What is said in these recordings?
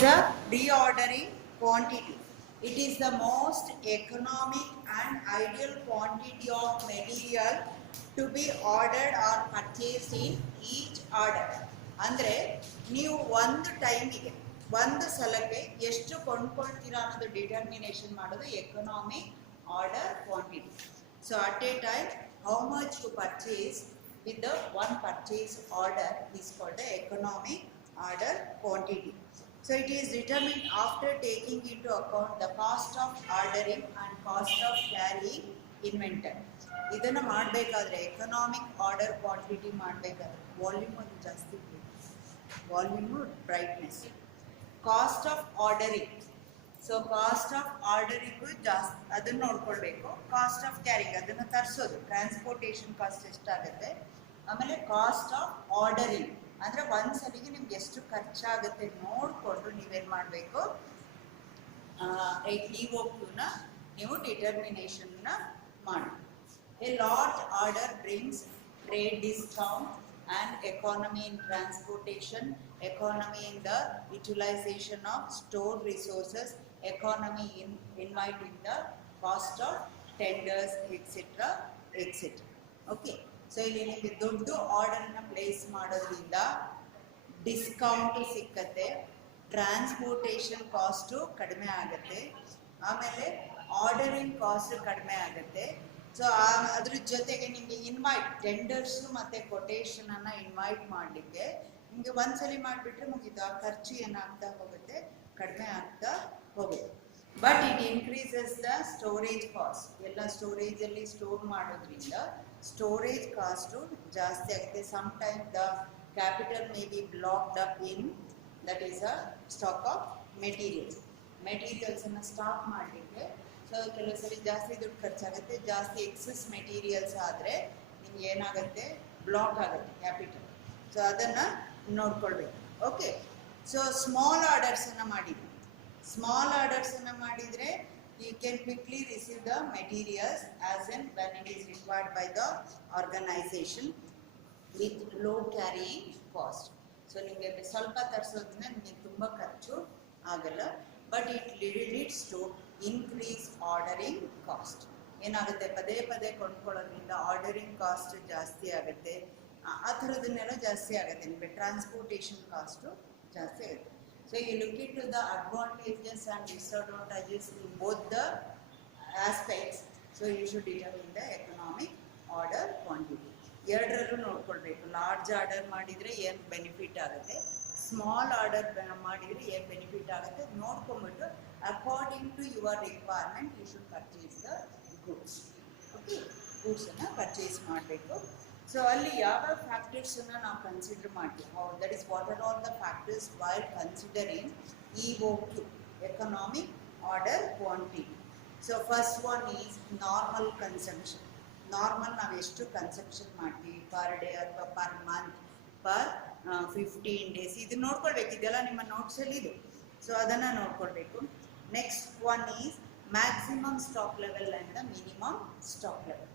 is a reordering quantity. It is the most economic and ideal quantity of material to be ordered or purchased in each order. ಅಂದರೆ ನೀವು ಒಂದು ಟೈಮಿಗೆ ಒಂದು ಸಲಕ್ಕೆ ಎಷ್ಟು ಕೊಂಡ್ಕೊಳ್ತೀರಾ ಅನ್ನೋದು ಡಿಟರ್ಮಿನೇಷನ್ ಮಾಡೋದು economic order quantity. So at a time how much to purchase with the one purchase order is called the economic order quantity. So it is determined after taking into account the cost of ordering and cost of carrying inventory. ಇದನ್ನು ಮಾಡಬೇಕಾದ್ರೆ economic order quantity ಮಾಡಬೇಕಾದ್ರೆ volume ಒಂದು ಜಾಸ್ತಿ volume brightness cost of ordering. So cost of ordering ಜಾಸ್ತಿ ಅದನ್ನು ನೋಡ್ಕೊಳ್ಬೇಕು. Cost of carrying ಅದನ್ನು ತರಿಸೋದು ಟ್ರಾನ್ಸ್ಪೋರ್ಟೇಷನ್ ಕಾಸ್ಟ್ ಎಷ್ಟಾಗುತ್ತೆ. ಆಮೇಲೆ ಕಾಸ್ಟ್ ಆಫ್ ಆರ್ಡರಿಂಗ್ ಅಂದರೆ ಒಂದ್ಸಲಿಗೆ ನಿಮ್ಗೆ ಎಷ್ಟು ಖರ್ಚಾಗುತ್ತೆ ನೋಡಿಕೊಂಡು ನೀವೇನು ಮಾಡಬೇಕು, EOQನ ನೀವು ಡಿಟರ್ಮಿನೇಷನ್ನ ಮಾಡಿ. A large order brings trade discount and economy in transportation, economy in the utilization of stored resources, economy in inviting the cost of tenders, etc. etc. Okay, so ಇಲ್ಲಿ ನಿಮಗೆ ದೊಡ್ಡ ಆರ್ಡರ್ನ ಪ್ಲೇಸ್ ಮಾಡೋದ್ರಿಂದ ಡಿಸ್ಕೌಂಟ್ ಸಿಕ್ಕತ್ತೆ, ಟ್ರಾನ್ಸ್ಪೋರ್ಟೇಷನ್ ಕಾಸ್ಟು ಕಡಿಮೆ ಆಗುತ್ತೆ, ಆಮೇಲೆ ಆರ್ಡರಿಂಗ್ ಕಾಸ್ಟ್ ಕಡಿಮೆ ಆಗುತ್ತೆ. ಸೊ ಅದ್ರ ಜೊತೆಗೆ ನಿಮಗೆ ಇನ್ವೈಟ್ ಟೆಂಡರ್ಸು ಮತ್ತು ಕೊಟೇಶನನ್ನು ಇನ್ವೈಟ್ ಮಾಡಲಿಕ್ಕೆ ನಿಮಗೆ ಒಂದ್ಸಲಿ ಮಾಡಿಬಿಟ್ರೆ ಮುಗಿದು ಆ ಖರ್ಚು ಏನಾಗ್ತಾ ಹೋಗುತ್ತೆ, ಕಡಿಮೆ ಆಗ್ತಾ ಹೋಗುತ್ತೆ. But it increases the storage cost. ಎಲ್ಲ ಸ್ಟೋರೇಜಲ್ಲಿ ಸ್ಟೋರ್ ಮಾಡೋದ್ರಿಂದ ಸ್ಟೋರೇಜ್ ಕಾಸ್ಟು ಜಾಸ್ತಿ ಆಗುತ್ತೆ. Sometime the capital may be blocked up in that is a stock of ಮೆಟೀರಿಯಲ್ಸನ್ನು ಸ್ಟಾಕ್ ಮಾಡಲಿಕ್ಕೆ. ಸೊ ಕೆಲವು ಸರಿ ಜಾಸ್ತಿ ದುಡ್ಡು ಖರ್ಚಾಗುತ್ತೆ. ಜಾಸ್ತಿ ಎಕ್ಸಸ್ ಮೆಟೀರಿಯಲ್ಸ್ ಆದರೆ ನಿಮ್ಗೆ ಏನಾಗುತ್ತೆ, ಬ್ಲಾಕ್ ಆಗುತ್ತೆ ಕ್ಯಾಪಿಟಲ್. ಸೊ ಅದನ್ನು ನೋಡ್ಕೊಳ್ಬೇಕು. ಓಕೆ, ಸೊ ಸ್ಮಾಲ್ ಆರ್ಡರ್ಸನ್ನು ಮಾಡಿದ್ವಿ. ಸ್ಮಾಲ್ ಆರ್ಡರ್ಸನ್ನು ಮಾಡಿದರೆ you can quickly receive the materials as and when it is required by the organization with low carrying cost. So ನಿಮಗೆ ಸ್ವಲ್ಪ ತರಿಸೋದ್ರಿಂದ ನಿಮಗೆ ತುಂಬ ಖರ್ಚು ಆಗಲ್ಲ. But it leads to increase ordering cost. ಏನಾಗುತ್ತೆ, ಪದೇ ಪದೇ ಕೊಂಡ್ಕೊಳ್ಳೋದ್ರಿಂದ ಆರ್ಡರಿಂಗ್ ಕಾಸ್ಟ್ ಜಾಸ್ತಿ ಆಗುತ್ತೆ. ಆ ಥರದನ್ನೆಲ್ಲ ಜಾಸ್ತಿ ಆಗುತ್ತೆ. ನಿಮಗೆ ಟ್ರಾನ್ಸ್ಪೋರ್ಟೇಷನ್ ಕಾಸ್ಟು ಜಾಸ್ತಿ ಆಗುತ್ತೆ. So you look into the advantages and disadvantages in both the aspects. So you should determine the economic order quantity. ಎರಡರಲ್ಲೂ ನೋಡ್ಕೊಳ್ಬೇಕು. ಲಾರ್ಜ್ ಆರ್ಡರ್ ಮಾಡಿದರೆ ಏನು ಬೆನಿಫಿಟ್ ಆಗುತ್ತೆ, ಸ್ಮಾಲ್ ಆರ್ಡರ್ ಮಾಡಿದರೆ ಏನು ಬೆನಿಫಿಟ್ ಆಗುತ್ತೆ ನೋಡ್ಕೊಂಬಿಟ್ಟು according to your requirement you should purchase the goods. Okay, ಗೂಡ್ಸನ್ನು ಪರ್ಚೇಸ್ ಮಾಡಬೇಕು. ಸೊ ಅಲ್ಲಿ ಯಾವ ಫ್ಯಾಕ್ಟರ್ಸನ್ನು ನಾವು ಕನ್ಸಿಡರ್ ಮಾಡ್ತೀವಿ, that is what are all the factors while considering EOQ, economic order quantity. So first one is normal consumption. Normal ನಾವು ಎಷ್ಟು consumption ಮಾಡ್ತೀವಿ ಪರ್ ಡೇ ಅಥವಾ ಪರ್ ಮಂತ್, ಪರ್ 15 days. ಇದು ನೋಡ್ಕೊಳ್ಬೇಕು. ಇದೆಲ್ಲ ನಿಮ್ಮ ನೋಟ್ಸಲ್ಲಿ ಇದೆ. ಸೊ ಅದನ್ನು ನೋಡ್ಕೊಳ್ಬೇಕು. Next one is maximum stock level and the minimum stock level.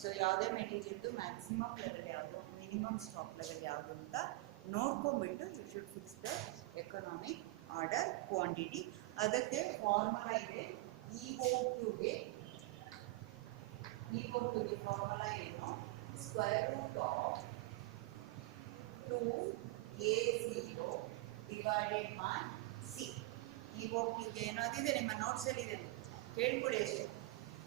So ಯಾವುದೇ ಮೆಟೀರಿಯಲ್ದು ಮ್ಯಾಕ್ಸಿಮಮ್ ಲೆವೆಲ್ ಯಾವುದು, ಮಿನಿಮಮ್ ಸ್ಟಾಕ್ ಲೆವೆಲ್ ಯಾವುದು ಅಂತ ನೋಡ್ಕೊಂಡ್ಬಿಟ್ಟು you should fix the economic order quantity. ಅದಕ್ಕೆ ಫಾರ್ಮುಲಾ ಇದೆ. EOQಗೆ ಫಾರ್ಮುಲಾ ಏನು, square root of 2A0 divided by C. EOQಗೆ ಏನಾದಿದೆ ನಿಮ್ಮ ನೋಟ್ಸಲ್ಲಿ ಇದೆ, ಕೇಳ್ಕೊಳ್ಳಿ ಅಷ್ಟೇ.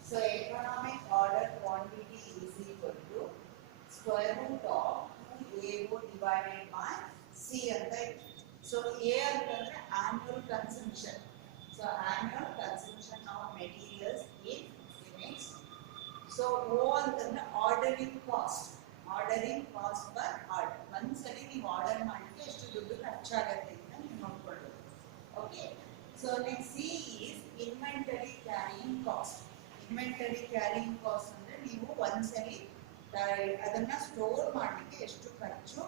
So economic order quantity is equal to square root of 2A0 divided by C ಅಂತ ಇದೆ. ಸೊ A ಅಂತಂದರೆ annual consumption. So annual consumption of materials in units. So O ಅಂತಂದರೆ ordering cost. Ordering cost per order. ಒಂದ್ಸಲಿ ನೀವು ಆರ್ಡರ್ ಮಾಡಲಿಕ್ಕೆ ಎಷ್ಟು ದುಡ್ಡು ಖರ್ಚಾಗುತ್ತೆ ಅಂತ ನೀವು ನೋಡ್ಕೊಳ್ಬೇಕು. Okay, so next C is inventory carrying cost. Inventory carrying cost ಅಂದರೆ ನೀವು ಒಂದ್ಸಲಿ ಅದನ್ನು ಸ್ಟೋರ್ ಮಾಡಲಿಕ್ಕೆ ಎಷ್ಟು ಖರ್ಚು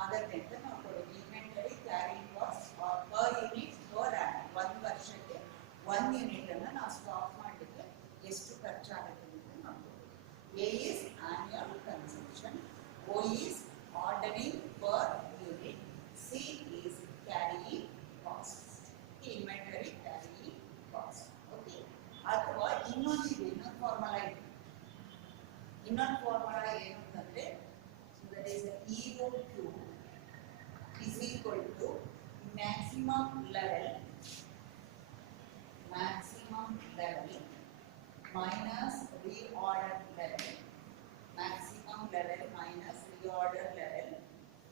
ಆಗುತ್ತೆ ಅಂತ ನೋಡ್ಕೊಳ್ಬೇಕು. Inventory carrying cost per unit per an. ಒಂದು ವರ್ಷಕ್ಕೆ 1 ಯೂನಿಟನ್ನು ನಾವು ಸ್ಟಾಕ್ ಮಾಡಲಿಕ್ಕೆ ಎಷ್ಟು ಖರ್ಚಾಗುತ್ತೆ ಅಂತ ನೋಡ್ಕೊಳ್ಬೇಕು. A is annual consumption, O is ordering per unit, C is carrying costs. maximum level minus reorder level, maximum level minus reorder level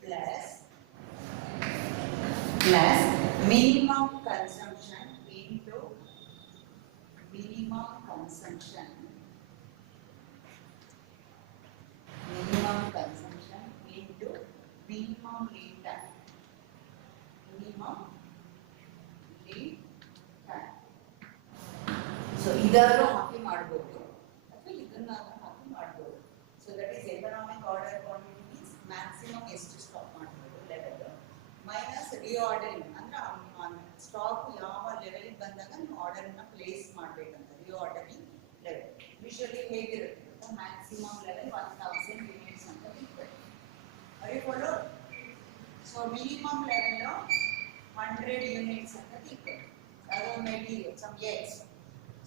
plus minimum consumption into minimum consumption into minimum lead time, minimum lead time. So ಇದಾರು ಹಾಕಿ ಮಾಡಬಹುದು ಅಥವಾ ಇದನ್ನ ಹಾಕಿ ಮಾಡಬಹುದು. So that is economic order quantity means maximum ಎಷ್ಟು ಸ್ಟಾಕ್ ಮಾಡಬಹುದು level minus ರಿಆರ್ಡರಿಂಗ್ ಅಂದ್ರೆ ಸ್ಟಾಕ್ ಯಾವ ಲೆವೆಲ್ ಬಂದಾಗ ನೀವು ಆರ್ಡರ್ ನ ಪ್ಲೇಸ್ ಮಾಡಬೇಕಂತ ರಿಆರ್ಡರಿಂಗ್ ಲೆವೆಲ್ ಯೂಶುವಲಿ ಹೇಗಿರುತ್ತೆ maximum level 1000 units ಅಂತ ಇರುತ್ತೆ. Are you follow? So minimum level 100 units ಅಂತ ಇರುತ್ತೆ. ಅದು material some X.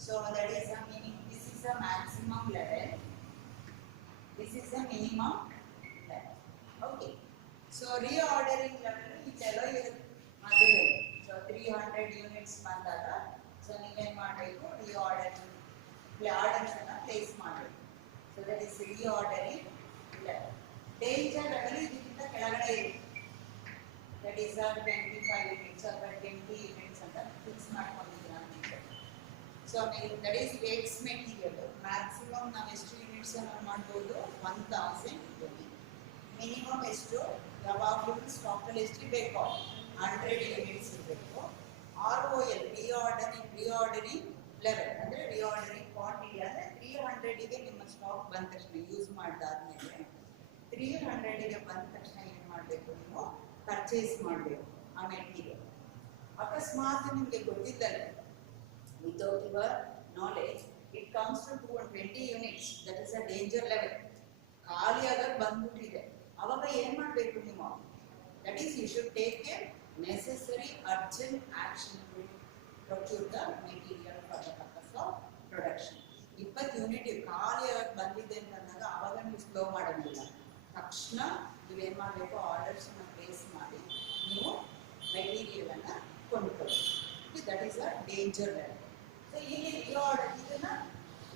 So that is a meaning. This is a maximum level. This is a minimum level. Okay. So reordering level ಇದೆಲ್ಲ ಇರುತ್ತೆ. So 300 units ಬಂದಾಗ so ನೀವೇನು ಮಾಡಬೇಕು reordering orders ಅನ್ನು ಪ್ಲೇಸ್ ಮಾಡಬೇಕು. So that is reordering level. Danger level ಇದಕ್ಕಿಂತ ಕೆಳಗಡೆ ಇರುತ್ತೆ. That is a 25 units or 20 units ಅಂತ ಫಿಕ್ಸ್ ಮಾಡ್ಕೊಂಡಿದ್ದೀರಾ ಅಂತ. So that is X material. Maximum ನಾವು ಎಷ್ಟು ಯೂನಿಟ್ಸ್ ಅನ್ನು ಮಾಡಬಹುದು 1000 ಯೂನಿಟ್. ಮಿನಿಮಮ್ ಎಷ್ಟು ಯಾವಾಗಲೂ ಸ್ಟಾಕ್ ಅಲ್ಲಿ ಎಷ್ಟು ಬೇಕು 100 ಯೂನಿಟ್ಸ್ ಇರಬೇಕು. ROL reordering level ಅಂದ್ರೆ reordering quantity ಅಂದ್ರೆ 300 ಗೆ ನಿಮ್ಮ ಸ್ಟಾಕ್ ಬಂದ ತಕ್ಷಣ ಯೂಸ್ ಮಾಡಿದಾದ್ಮೇಲೆ 300 ಗೆ ಬಂದ ತಕ್ಷಣ ಏನು ಮಾಡಬೇಕು ನೀವು ಪರ್ಚೇಸ್ ಮಾಡಬೇಕು ಆ ಮೆಟೀರಿಯಲ್. ಅಕಸ್ಮಾತ್ ನಿಮಗೆ ಗೊತ್ತಿದ್ದಲ್ಲ without your knowledge it comes to 220 units, that is a danger level. ಖಾಲಿ ಆಗಿ ಬಂದ್ಬಿಟ್ಟಿದೆ ಅವಾಗ ಏನು ಮಾಡಬೇಕು ನೀವು that is you should take a necessary urgent action to procure the material for the purpose of production. 20 ಯೂನಿಟ್ ಖಾಲಿ ಆಗಿ ಬಂದಿದೆ ಅಂತಂದಾಗ ಅವಾಗ ನೀವು ಸ್ಲೋ ಮಾಡೋದಿಲ್ಲ, ತಕ್ಷಣ ನೀವೇನು ಮಾಡಬೇಕು ಆರ್ಡರ್ಸ್ ಪ್ಲೇಸ್ ಮಾಡಿ ನೀವು ಮೆಟೀರಿಯಲ್ ಅನ್ನ ಕೊಂಡ್ಕೊಳ್ಳಿ. That is a danger level. So ಇಲ್ಲಿ ಇದನ್ನ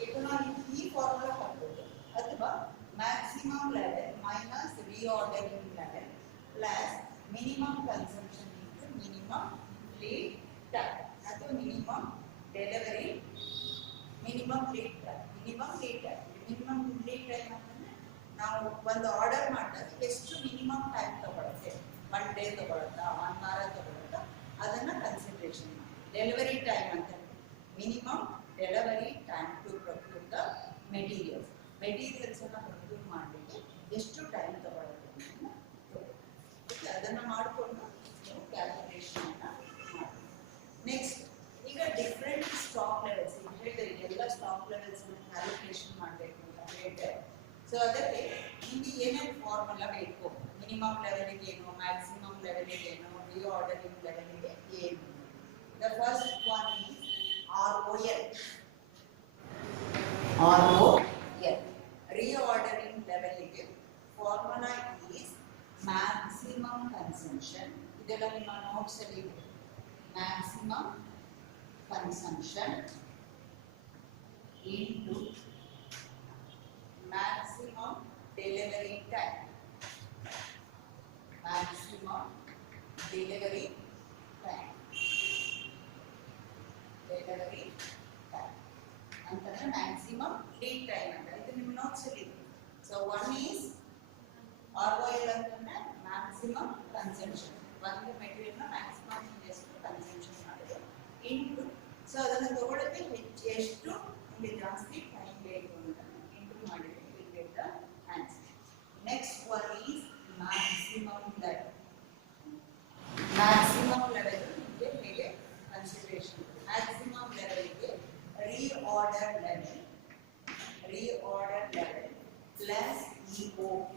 ಎಕನಾಮಿಕ್ ಈ ಫಾರ್ಮುಲಾ ಹಾಕ್ಬೋದು ಅಥವಾ maximum level minus reordering level plus minimum consumption into minimum lead time ಅಥವಾ minimum delivery minimum lead time. Minimum lead time ಅಂತಂದ್ರೆ ನಾವು ಒಂದು ಆರ್ಡರ್ ಮಾಡಿದಾಗ ಎಷ್ಟು ಮಿನಿಮಮ್ ಟೈಮ್ ತಗೊಳುತ್ತೆ, 1 ಡೇ ತಗೊಳುತ್ತಾ 1 ವಾರ ತಗೊಳುತ್ತಾ ಅದನ್ನ ಕನ್ಸಿಡರೇಷನ್ ಮಾಡಿ. ಡೆಲಿವರಿ ಟೈಮ್ ಅಂತ minimum delivery time to procure the materials ಅನ್ನ ಪ್ರೊಕ್ಯೂರ್ ಮಾಡಲಿಕ್ಕೆ ಎಷ್ಟು ಟೈಮ್ ತಗೊಳುತ್ತೆ ಅದನ್ನ ಮಾಡಿಕೊಂಡು ನೀವು ಕ್ಯಾಲ್ಕುಲೇಷನ್ ಅನ್ನ ಮಾಡಿ. ನೆಕ್ಸ್ಟ್ ಈಗ ಡಿಫ್ರೆಂಟ್ ಸ್ಟಾಕ್ ಲೆವೆಲ್ಸ್ ಹೇಳಿದ್ರೆ ಎಲ್ಲ ಸ್ಟಾಕ್ ಲೆವೆಲ್ಸ್ ಕ್ಯಾಲ್ಕುಲೇಷನ್ ಮಾಡಬೇಕು ಅಂತ ಹೇಳಿದ್ರೆ ಸೊ ಅದಕ್ಕೆ ನಿಮಗೆ ಏನೇನು ಫಾರ್ಮುಲಾ ಬೇಕು, ಮಿನಿಮಮ್ ಲೆವೆಲ್ಗೆ ಏನು, ಮ್ಯಾಕ್ಸಿಮಮ್ ಲೆವೆಲ್ಗೆ ಏನು, ರಿಆರ್ಡರಿಂಗ್ ಲೆವೆಲ್ಗೆ ಏನು. The first one is ROL. Reordering level formula is maximum consumption. ಇದೆಲ್ಲ ನಿಮ್ಮ ನೋಟ್ಸ್ ಅಲ್ಲಿ ಇದೆ. Maximum consumption into maximum delivery time. Maximum delivery time. Delivery time. ಅಂತಂದ್ರೆ maximum lead time ಅಂತ ಇದು ನಿಮ್ಮ ನೋಟ್ಸ್ ಅಲ್ಲಿ ಇದೆ. So one is ROL ಅಂತಂದ್ರೆ maximum consumption. ಒಂದು ಮೆಟೀರಿಯಲ್ ನ maximum ಎಷ್ಟು ಕನ್ಸಂಪ್ಷನ್ ಮಾಡೋದು ಇಂಟು ಸೊ ಅದನ್ನ ತಗೊಳ್ಳೋಕೆ ಎಷ್ಟು ನಿಮಗೆ ಜಾಸ್ತಿ ಟೈಮ್ ಬೇಕು ಅಂತ ಇಂಟು ಮಾಡಿದ್ರೆ you will get the answer. Next one is maximum level. Maximum level ನಿಮಗೆ ಮೇಲೆ ಕನ್ಸಿಡರೇಷನ್. Maximum level ಗೆ reorder level plus EOQ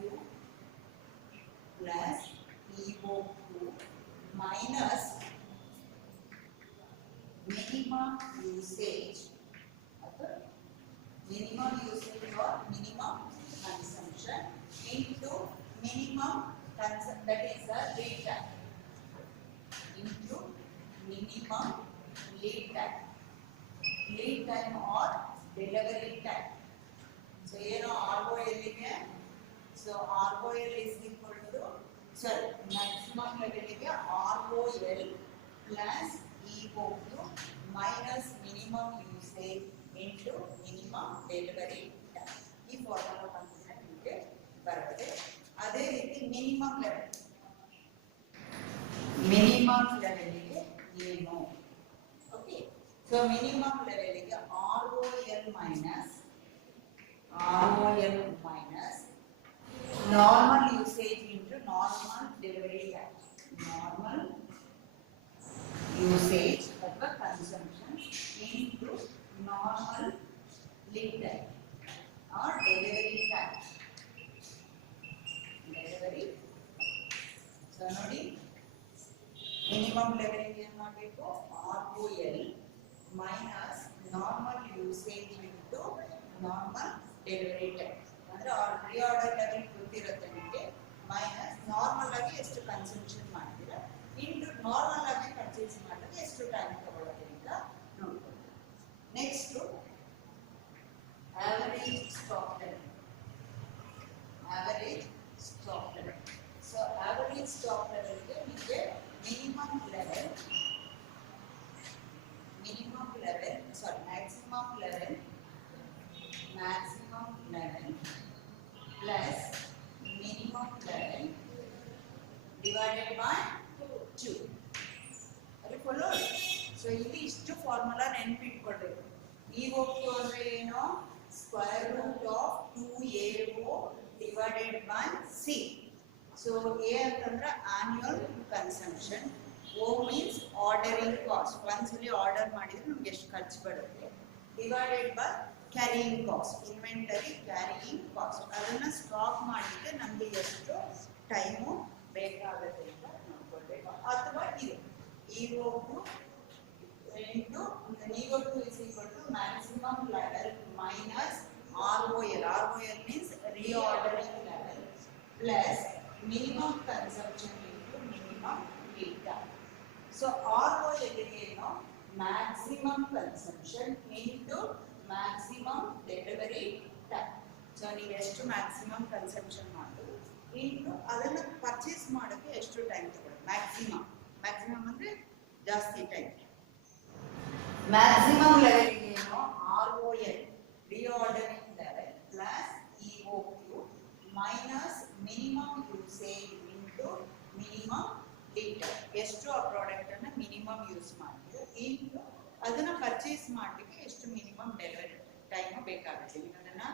minus minimum usage or minimum consumption into minimum consumption, that is the lead time, into minimum lead time or delivery time. So ROL ಗೆ so ROL is equal to maximum level ಗೆ ROL plus EOQ minus minimum usage into minimum delivery time. ಈ ಫಾರ್ಮುಲಾ ಬಂದ್ರೆ ನಿಮಗೆ ಬರುತ್ತೆ. ಅದೇ ರೀತಿ minimum level ಗೆ ಏನು? ಓಕೆ, ಸೊ ಮಿನಿಮಮ್ ಲೆವೆಲ್ ಗೆ ROL minus normal usage into normal delivery time. Normal usage ಅಥವಾ consumption into normal lead time or delivery time. So ನೋಡಿ, ಮಿನಿಮಮ್ ಲೆವೆಲ್ ಗೆ ಏನು ಮಾಡಬೇಕು? ROL minus normal usage into normal delivery time. ಅಂದ್ರೆ reorder level ಗೊತ್ತಿರುತ್ತೆ ನಿಮಗೆ, minus normal ಆಗಿ ಎಷ್ಟು ಕನ್ಸಂಪ್ಷನ್ ಮಾಡ್ತೀರಾ ಇಂಟು ನಾರ್ಮಲ್ ಆಗಿ ಪರ್ಚೇಸ್ ಮಾಡಿದ್ರೆ ಎಷ್ಟು ಟೈಮ್ ತಗೊಳ್ಳುತ್ತೆ ಅಂತ ನೋಡ್ಕೊಳ್ಳಿ. Next average stock level. So average stock level ಗೆ ನಿಮಗೆ maximum level plus minimum level divided by 2. Are you following? So ಇಲ್ಲಿ ಇಷ್ಟು ಫಾರ್ಮುಲಾ ನೆನಪಿಟ್ಕೊಳ್ಬೇಕು. EOQ ಅಂದ್ರೆ ಏನು? Square root of 2AO divided by C. So A ಅಂತಂದ್ರೆ annual consumption, O means ordering cost. ಒಂದ್ಸಲಿ order ಮಾಡಿದ್ರೆ ನಮ್ಗೆ ಎಷ್ಟು ಖರ್ಚು ಬರುತ್ತೆ, divided by carrying cost, inventory carrying cost. ಅದನ್ನ ಸ್ಟಾಕ್ ಮಾಡಿದ್ರೆ ನಮ್ಗೆ ಎಷ್ಟು ಟೈಮು ಬೇಕಾಗುತ್ತೆ ಅಂತ ನೋಡ್ಕೊಳ್ಬೇಕು. ಅಥವಾ ಇದು EOQ into EOQ is equal to maximum level minus ROL. ROL means reordering level plus minimum consumption into minimum lead time. So ROL ಏನು? Maximum consumption into maximum delivery time. So ನೀವು ಎಷ್ಟು ಮ್ಯಾಕ್ಸಿಮಮ್ ಕನ್ಸಂಪ್ಷನ್ ಮಾಡೋದು ಇಂಟು ಅದನ್ನು ಪರ್ಚೇಸ್ ಮಾಡೋಕ್ಕೆ ಎಷ್ಟು ಟೈಮ್ ತಗೊಳ್ಳೋದು. ಮ್ಯಾಕ್ಸಿಮಮ್ ಅಂದರೆ ಜಾಸ್ತಿ ಟೈಮ್. ಮ್ಯಾಕ್ಸಿಮಮ್ ಲೆವೆಲ್ ಏನು? ROL reordering level plus EOQ minus minimum usage into minimum lead time. ಎಷ್ಟು ಆ ಪ್ರಾಡಕ್ಟ್ ಅನ್ನ ಮಿನಿಮಮ್ ಯೂಸ್ ಮಾಡ್ತೀವಿ ಇಂಟು ಅದನ್ನ ಪರ್ಚೇಸ್ ಮಾಡಲಿಕ್ಕೆ ಎಷ್ಟು ಮಿನಿಮಮ್ ಡೆಲಿವರಿ ಟೈಮ್ ಬೇಕಾಗುತ್ತೆ. ನೀವು ಅದನ್ನ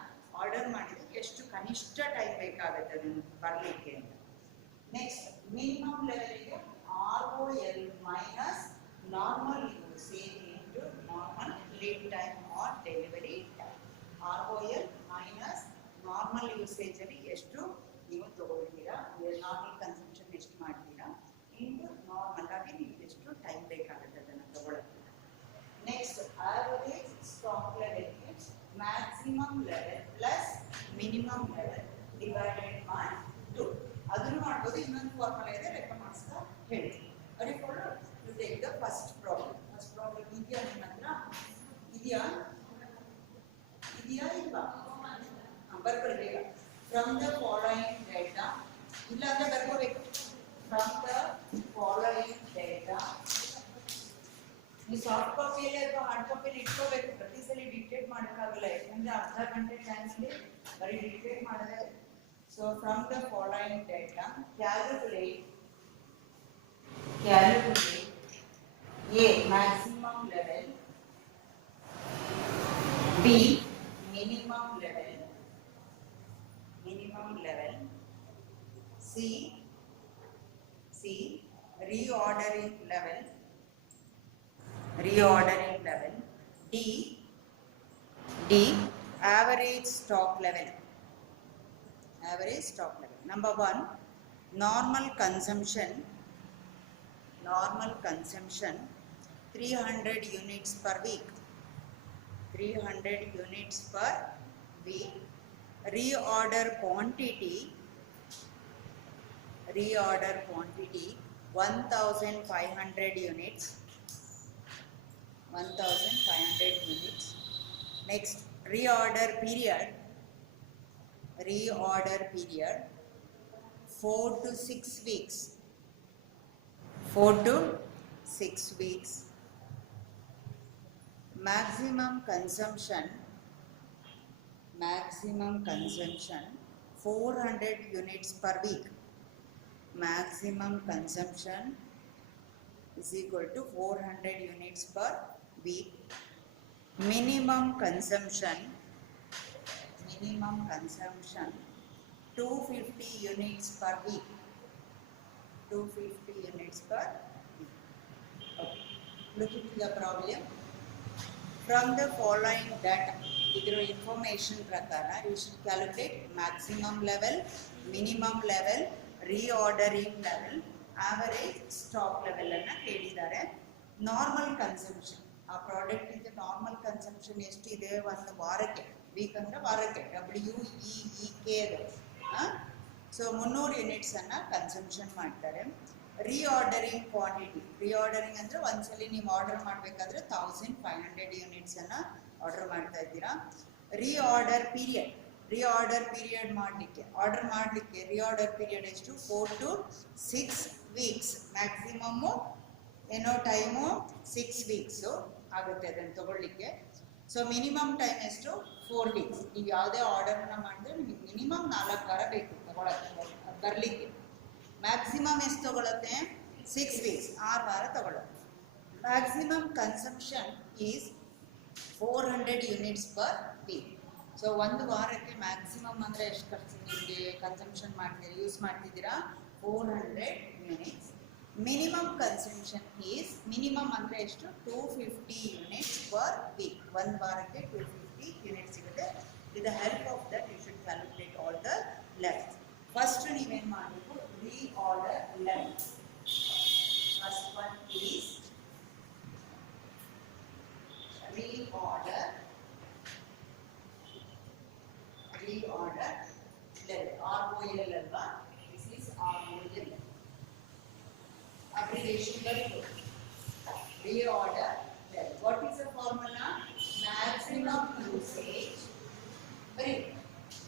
ಆರ್ಡರ್ ಮಾಡಿದ್ರೆ ಎಷ್ಟು ಕನಿಷ್ಠ ಟೈಮ್ ಬೇಕಾಗುತ್ತೆ ಅದನ್ನು ಬರಲಿಕ್ಕೆ ಅಂತ. ನೆಕ್ಸ್ಟ್ ಮಿನಿಮಮ್ ಲೆವೆಲ್ಗೆ ROL minus normal usage into normal lead time or delivery time. ROL minus normal usage ಅಲ್ಲಿ ಎಷ್ಟು ನೀವು ತಗೊಳ್ತೀರಾ, ನಾರ್ಮಲ್ ಕನ್ಸಂಪ್ಷನ್ ಎಷ್ಟು ಮಾಡ್ತೀರಾ ಇಂಟು ನಾರ್ಮಲ್ ಆಗಿ ನಿಮ್ಗೆ ಎಷ್ಟು ಟೈಮ್ ಬೇಕಾಗುತ್ತೆ ಅದನ್ನು ತಗೊಳ್ಳೋಕ್ಕೆ. Next average stock level maximum level plus minimum level divided by 2. ಅದನ್ನು ಮಾಡ್ಬೋದು. ಇನ್ನೊಂದು ಫಾರ್ಮುಲಾ ಇದೆ, ಲೆಕ್ಕ ಮಾಡಿಸ್ತಾ ಹೇಳ್ತೀನಿ. ಅದೇ follow you take the first problem. First problem ಇದೆಯಾ ನಿಮ್ಮ ಹತ್ರ? ಇದೆಯಾ ಇಲ್ವಾ? ಬರ್ಕೊಳ್ಳಿ ಬೇಗ. ಫ್ರಮ್ ದ ಫಾಲೋಯಿಂಗ್ ಡೇಟಾ, ಇಲ್ಲ ಅಂದ್ರೆ ಬರ್ಕೋಬೇಕು. ಫ್ರಮ್ ದ ಫಾಲೋಯಿಂಗ್ ಡೇಟಾ, ನೀವು ಸಾಫ್ಟ್ ಕಾಪಿಯಲ್ಲಿ ಅಥವಾ ಹಾರ್ಡ್ ಕಾಪಿಯಲ್ಲಿ ಇಟ್ಕೋಬೇಕು. ಪ್ರತಿ ಸಲ ಡಿಕ್ಟೇಟ್ ಮಾಡೋಕ್ಕಾಗಲ್ಲ, ಯಾಕಂದ್ರೆ ಅರ್ಧ ಗಂಟೆ ಟೈಮಲ್ಲಿ ಬರೀ ಡಿಕ್ಟೇಟ್ ಮಾಡಿದ್ರೆ. So from the following data calculate A maximum level, B minimum level, C reordering level, D average stock level. Number 1, normal consumption 300 units per week. Reorder quantity 1500 units. 1500 units. Next, reorder period 4 to 6 weeks. 4 to 6 weeks. Maximum consumption 400 units per week. Maximum consumption is equal to 400 units per week. Minimum consumption 250 units per week. 250 units per week. Okay. Looking to the problem. From the following data, either information prakara, you should calculate maximum level, minimum level, reordering level, average stock level anna kelidare. Normal consumption, ಆ ಪ್ರಾಡಕ್ಟ್ ಇಂದ normal consumption ಎಷ್ಟಿದೆ ಒಂದು ವಾರಕ್ಕೆ, ವೀಕ್ ಅಂದ್ರೆ ವಾರಕ್ಕೆ WEEK ಅದು. ಸೊ 300 ಯೂನಿಟ್ಸ್ ಅನ್ನ ಕನ್ಸಂಪ್ಷನ್ ಮಾಡ್ತಾರೆ. ರೀಆರ್ಡರಿಂಗ್ ಕ್ವಾಂಟಿಟಿ, ರೀಆರ್ಡರಿಂಗ್ ಅಂದ್ರೆ ಒಂದ್ಸಲಿ ನೀವು ಆರ್ಡರ್ ಮಾಡಬೇಕಾದ್ರೆ 1500 ಯೂನಿಟ್ಸ್ ಅನ್ನ ಆರ್ಡರ್ ಮಾಡ್ತಾ ಇದ್ದೀರಾ. ರೀಆರ್ಡರ್ ಪೀರಿಯಡ್ ಮಾಡಲಿಕ್ಕೆ ರೀಆರ್ಡರ್ ಪೀರಿಯಡ್ ಎಷ್ಟು? 4 to 6 weeks. ಮ್ಯಾಕ್ಸಿಮಮ್ ಏನೋ ಟೈಮು 6 weeks ಆಗುತ್ತೆ ಅದನ್ನು ತಗೊಳ್ಳಿಕ್ಕೆ. ಸೊ ಮಿನಿಮಮ್ ಟೈಮ್ ಎಷ್ಟು? 4 weeks. ನೀವು ಯಾವುದೇ ಆರ್ಡರ್ನ ಮಾಡಿದ್ರೆ ನಿಮಗೆ ಮಿನಿಮಮ್ 4 ವಾರ ಬೇಕು ಬರಲಿಕ್ಕೆ. ಮ್ಯಾಕ್ಸಿಮಮ್ ಎಷ್ಟು ತಗೊಳುತ್ತೆ? 6 weeks, 6 ವಾರ ತಗೊಳುತ್ತೆ. Maximum consumption is 400 units per week. So ಒಂದು ವಾರಕ್ಕೆ ಮ್ಯಾಕ್ಸಿಮಮ್ ಅಂದರೆ ಎಷ್ಟು ಖರ್ಚು ನಿಮಗೆ ಕನ್ಸಂಪ್ಷನ್ ಮಾಡ್ತೀರಾ, ಯೂಸ್ ಮಾಡ್ತಿದ್ದೀರಾ? 400 units. Minimum consumption is, minimum ಅಂದರೆ ಎಷ್ಟು? 250 ಯೂನಿಟ್ಸ್ ಪರ್ ವೀಕ್. ಒಂದು ವಾರಕ್ಕೆ 250 ಯೂನಿಟ್ಸ್ ಸಿಗುತ್ತೆ. With the help of that you should calculate all the levels. First ನೀವೇನು ಮಾಡಬೇಕು? Reorder level. First one is reorder level. ROL alva. This is ROL. Abbreviation level. Reorder level. What is the formula? Maximum usage. Very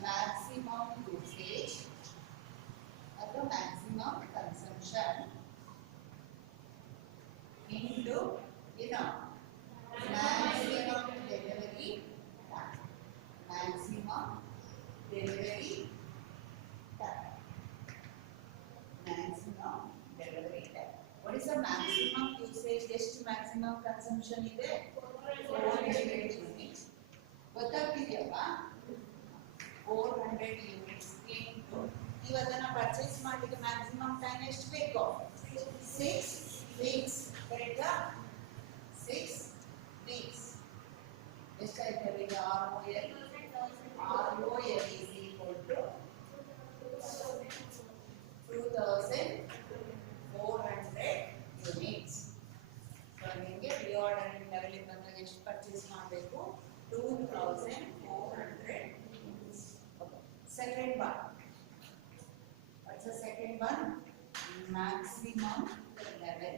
maximum usage or maximum consumption into maximum delivery time. Maximum delivery time. Maximum delivery time. What is the maximum usage? Just maximum consumption ಇದೆ 400 units. ಗೊತ್ತಾಗ್ತಿದೆಯಲ್ವಾ? 400 units into ನೀವು ಅದನ್ನು ಪರ್ಚೇಸ್ ಮಾಡಲಿಕ್ಕೆ maximum time ಎಷ್ಟು ಬೇಕು? 6 weeks. ಕರೆಕ್ಟಾ? 6 weeks. ಎಷ್ಟಾಯ್ತು ಈಗ? ROL is equal to 2400 units. So ನಿಮಗೆ ರಿಆರ್ಡರಿಂಗ್ ಲೆವೆಲ್ ಬಂದಾಗ ಎಷ್ಟು ಪರ್ಚೇಸ್ ಮಾಡಬೇಕು? 2400 units. Second one. What's the second one? Maximum level.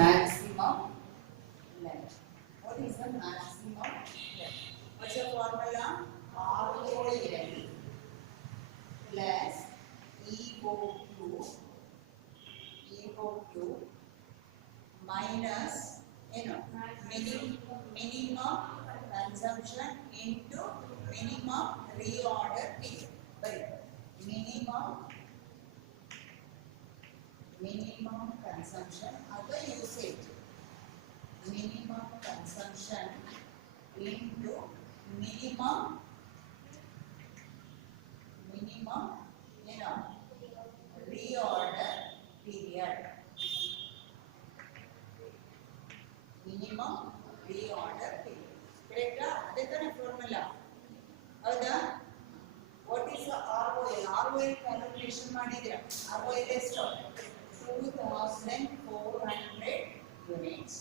Maximum level. What is the maximum level? What's the formula? ROL plus EOQ minus minimum consumption into minimum reorder period. Minimum consumption other usage. Minimum consumption into minimum reorder period. Minimum reorder period. Correct? Adhe tane formula. Hauda? What is the ROL? ROL calculation ಮಾಡಿದಿರಾ? ROL ಎಷ್ಟು? 2400 units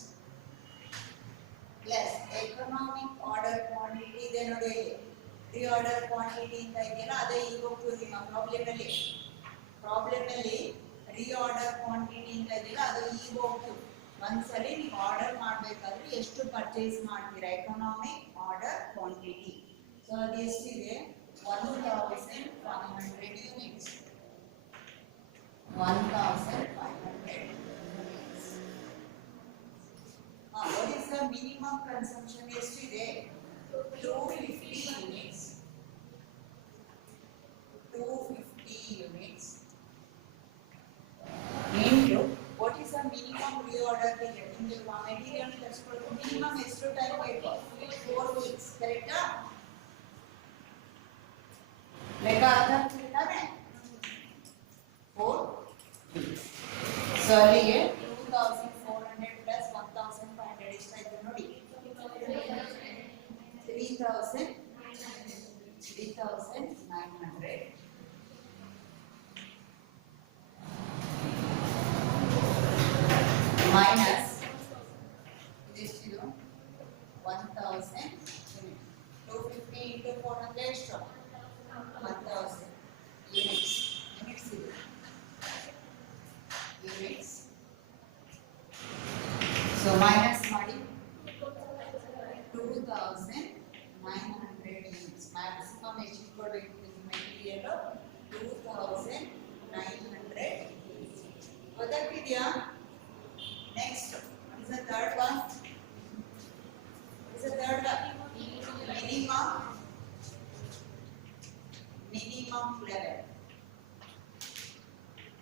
plus economic order quantity ಇದೆ ನೋಡಿ. reorder quantity ಅಂತ ಇದೆಯಲ್ಲ ಅದೇ EOQ ನಿಮ್ಮ ಪ್ರಾಬ್ಲಮ್ ಅಲ್ಲಿ reorder quantity ಅಂತ ಇದೆಯಲ್ಲ ಅದು EOQ. ಒಂದ್ಸಲಿ ನೀವು ಆರ್ಡರ್ ಮಾಡಬೇಕಾದ್ರೆ ಎಷ್ಟು ಪರ್ಚೇಸ್ ಮಾಡ್ತೀರಾ ಎಕನಾಮಿಕ್ ಆರ್ಡರ್ ಕ್ವಾಂಟಿಟಿ ಸೊ ಅದು ಎಷ್ಟಿದೆ 1500 ಯೂನಿಟ್ಸ್ 1500 units. What is the minimum consumption yesterday? 250 units. 250 units. Into what is the minimum reorder period? In the material minimum ಎಷ್ಟು time ಬೇಕು 4 weeks correct ಲೆಕ್ಕ ಅರ್ಥ ಆಗ್ತಿದ್ದಾನೆ 4 weeks ಸೊ ಅಲ್ಲಿಗೆ 2400 plus 1500 ಎಷ್ಟಾಯ್ತು ನೋಡಿ 3900 minus this is 1000 250 into 400 extra 1000 units so minus ಮಾಡಿ 2900 units maximum ಎಷ್ಟು ಕೊಡಬೇಕು ಮೆಟೀರಿಯಲ್ 2900 ಗೊತ್ತಾಗ್ತಿದೆಯಾ next is the third one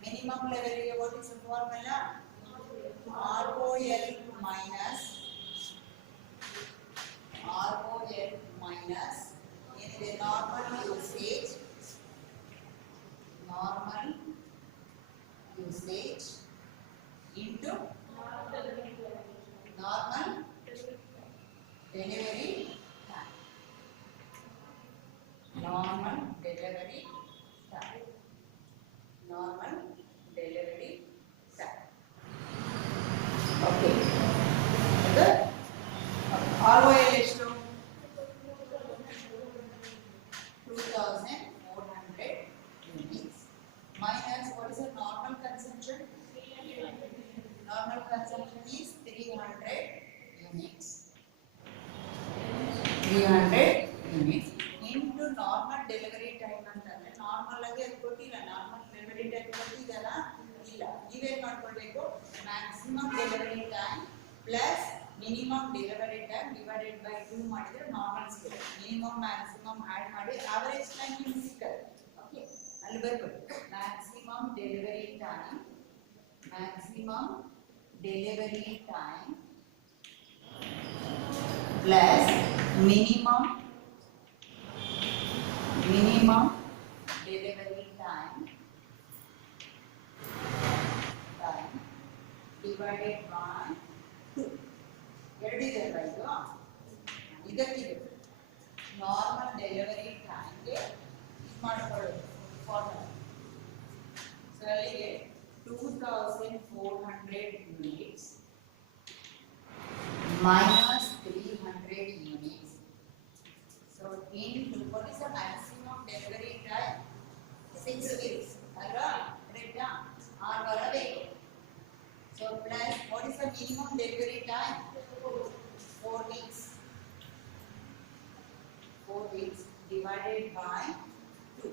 minimum level what is the formula ROL minus in the normal usage into normal delivery time. Normal delivery time. Okay. The ROL ಎಷ್ಟು 2400 units minus what is the normal consumption? Normal consumption is 300 units. 300 units into normal delivery time ಅಂತಂದ್ರೆ ನಾರ್ಮಲ್ ಆಗಿ ಅದು ಕೊಟ್ಟಿಲ್ಲ normal delivery time ಕೊಟ್ಟಿದ್ದಾರಾ ಇಲ್ಲ ನೀವೇನ್ ಮಾಡ್ಕೊಳ್ಬೇಕು maximum delivery time plus minimum delivery time divided by 2 ಮಾಡಿದ್ರೆ ನಾರ್ಮಲ್ ಸಿಗುತ್ತೆ ಮಿನಿಮಮ್ ಮ್ಯಾಕ್ಸಿಮಮ್ ಆಡ್ ಮಾಡಿ ಅವರೇಜ್ ಟೈಮ್ ನಿಮಗೆ ಸಿಗುತ್ತೆ ಓಕೆ ಅಲ್ಲಿ ಬರ್ಬೇಕು maximum delivery time plus minimum delivery time divided by 2 ಎರಡಿದೆ ಅಲ್ವಾ ಇದಕ್ಕಿದೆ ನಾರ್ಮಲ್ ಡೆಲಿವರಿ ಟೈಮ್ಗೆ ಮಾಡ್ಕೊಳ್ಳೋದು ಫಾರ್ಮುಲಾ ಸೊ ಅಲ್ಲಿಗೆ 2400 units minus 300 units. So into what is the maximum delivery time? 6 weeks. Alright, correct? Or barabe. So plus what is the minimum delivery time? 4 weeks. 4 weeks divided by 2.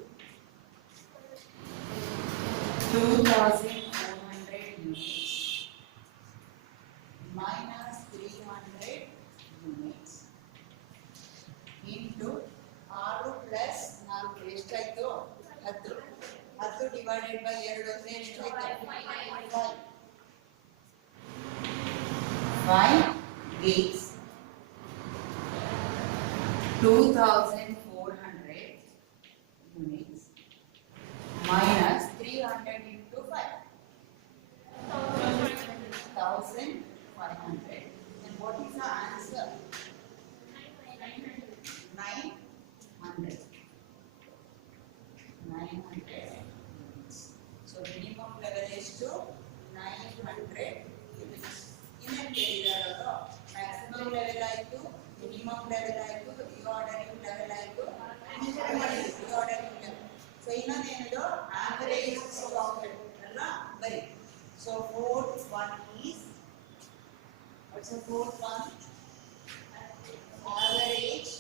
2400 units minus 300 units into 6 plus 4 ಎಷ್ಟಾಯ್ತು 10 divided by 2 ಅಂದ್ರೆ ಎಷ್ಟಾಯ್ತು 5 weeks 2400 units minus 300 into 5 1500 and what is the answer 900 units so minimum level is to 900 units ಇನ್ನೇನು ಕೇಳಿದಾರಲ್ಲ maximum level ಆಯ್ತು minimum level ಆಯ್ತು reordering level ಆಯ್ತು reordering level so ಇನ್ನೊಂದೇನಿದು average stock ಅಲ್ಲ ಬರಿ so fourth one is What's the fourth one? Average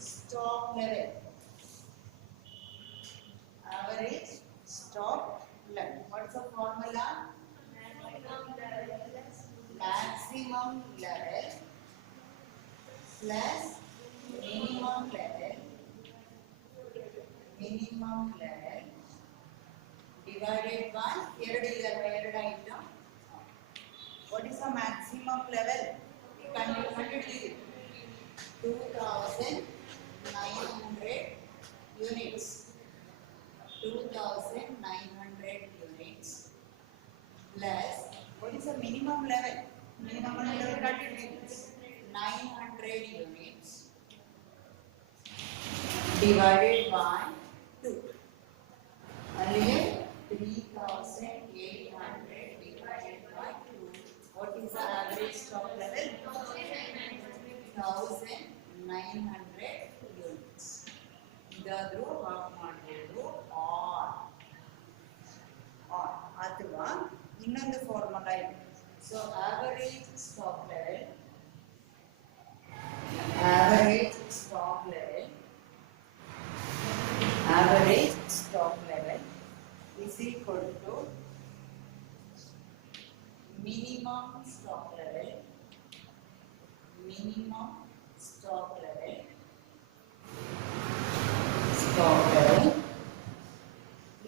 stock level. Average stock level. What's the formula? Maximum level plus minimum level divided by ಎರಡು item. What is the maximum level? We can calculate 2,900 units. 2,900 units plus what is the minimum level? Minimum level calculate 900 units divided by 2. Earlier 3,800 divided by 2. What is the average stock level? 1,900 units. ಇದಾದರೂ ವರ್ಕ್ ಮಾಡಬಹುದು ಆರ್ ಅಥವಾ ಇನ್ನೊಂದು ಫಾರ್ಮುಲಾ ಇದೆ. So average stock level is equal to minimum stock level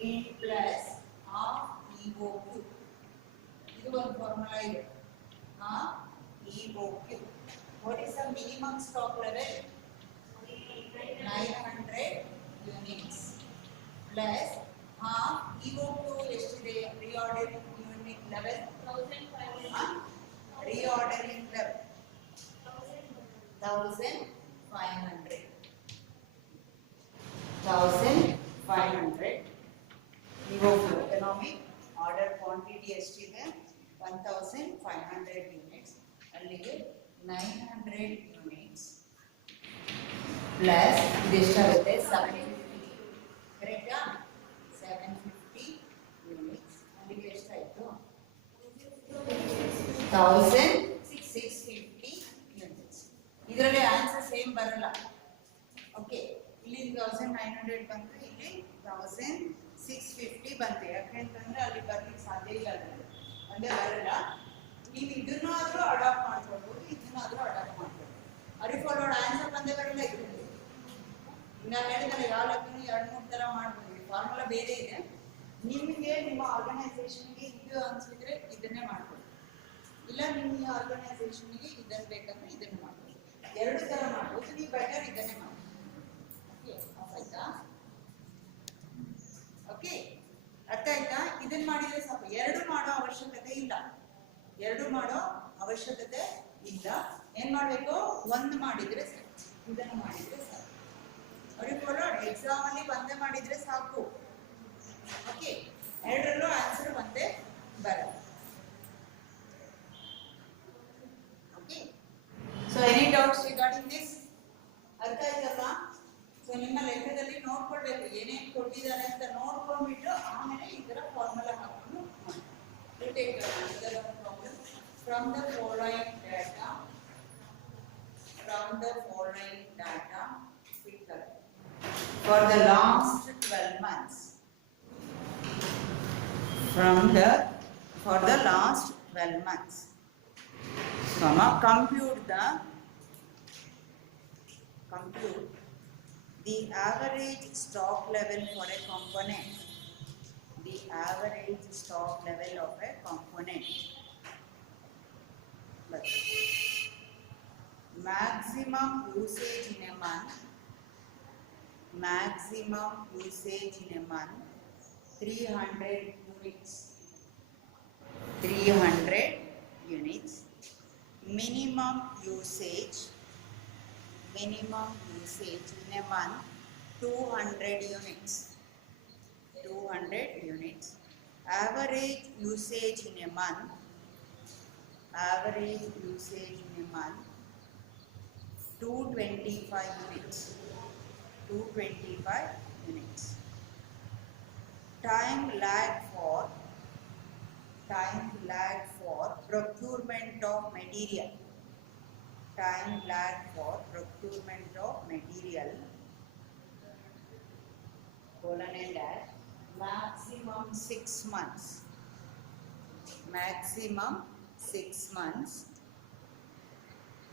in plus half EOQ. ಇದು ಒಂದು ಫಾರ್ಮುಲಾ ಇದೆ. half EOQ. What is the minimum stock level? 900 units plus half EOQ ಎಷ್ಟಿದೆ? reordering unit level 1500. reordering level 1500 EOQ economic order quantity ಎಷ್ಟಿದೆ? 1500 units. ಅಲ್ಲಿಗೆ 900 units plus ಇದೆಷ್ಟಾಗುತ್ತೆ? 750. ಕರೆಕ್ಟಾ? 750 ಯೂನಿಟ್ಸ್. ಅಲ್ಲಿಗೆ ಎಷ್ಟಾಯಿತು? 1650 ಯೂನಿಟ್ಸ್. ಇದರಲ್ಲಿ ಆನ್ಸರ್ ಸೇಮ್ ಬರಲ್ಲ. ಓಕೆ, ಇಲ್ಲಿ 1900 ಬಂತು, ಇಲ್ಲಿ 1650 ಬಂತು. ಯಾಕೆಂತಂದ್ರೆ ಅಲ್ಲಿ ಬರ್ಲಿಕ್ಕೆ ಸಾಧ್ಯ ಇಲ್ಲ, ಅಂದ್ರೆ ಬರಲ್ಲ. ನೀವು ಇದನ್ನಾದ್ರೂ ಅಡಾಪ್ಟ್ ಮಾಡ್ಕೊಳ್ಬೋದು, ಇದನ್ನಾದ್ರೂ ಅಡಾಪ್ಟ್ ಮಾಡ್ಕೊಳ್ಬೋದು. ಅರಿಫಾಲೋಡ್ ಆನ್ಸರ್ ಬಂದೇ ಬರಲ್ಲ. ಇದರಲ್ಲಿ ನಾನು ಹೇಳಿದ್ರೆ ಯಾವ ಲೆಕ್ಕನೂ 2-3 ಥರ ಮಾಡ್ಬೋದು. ಫಾರ್ಮುಲಾ ಬೇರೆ ಇದೆ. ನಿಮಗೆ ನಿಮ್ಮ ಆರ್ಗನೈಸೇಷನ್ಗೆ ಇದು ಅನ್ಸಿದ್ರೆ ಇದನ್ನೇ ಮಾಡ್ಕೊಳ್ಳಿ, ಇಲ್ಲ ನಿಮ್ಮ ಆರ್ಗನೈಸೇಷನ್ಗೆ ಇದನ್ನು ಬೇಕಂದ್ರೆ ಇದನ್ನು ಮಾಡ್ಕೊಳ್ಳಿ. 2 ಥರ ಮಾಡ್ಬೋದು. ನೀವು ಬೆಟರ್ ಇದನ್ನೇ ಮಾಡಿ. ಆಯ್ತಾ? ಓಕೆ, ಅರ್ಥ ಆಯ್ತಾ? ಇದನ್ನ ಮಾಡಿದ್ರೆ ಸಾಕು. 2 ಮಾಡೋ ಅವಶ್ಯಕತೆ ಇಲ್ಲ. ಏನ್ ಮಾಡ್ಬೇಕು? 1 ಮಾಡಿದ್ರೆ ಸಾಕು. ಇದನ್ನು ಮಾಡಿದ್ರೆ ಸಾಕು. ಅವ್ರಿಗೆ ಎಕ್ಸಾಮ್ ಅಲ್ಲಿ ಒಂದೇ ಮಾಡಿದ್ರೆ ಸಾಕು. ಓಕೆ, 2ರಲ್ಲೂ ಆನ್ಸರ್ ಒಂದೇ ಬರಲ್ಲ. Okay, so any doubts regarding this? ಅರ್ಥ ಆಯ್ತಲ್ಲ? ಸೊ ನಿಮ್ಮ ಲೆಕ್ಕದಲ್ಲಿ ನೋಡ್ಕೊಳ್ಬೇಕು, ಏನೇನು ಕೊಟ್ಟಿದ್ದಾರೆ ಅಂತ ನೋಡ್ಕೊಂಡ್ಬಿಟ್ಟು ಆಮೇಲೆ ಈ ತರ ಫಾರ್ಮುಲಾ ಹಾಕೊಂಡು from the following data for the last 12 months. For the last 12 months. Compute the average stock level for a component. The average stock level of a component. Maximum usage in a month. 300 units. 300 units. Minimum usage in a month 200 units. 200 units. Average usage in a month 225 units. 225 units. Time lag for procurement of material. Time lag for procurement of material, colon and dash, maximum 6 months. Maximum 6 months.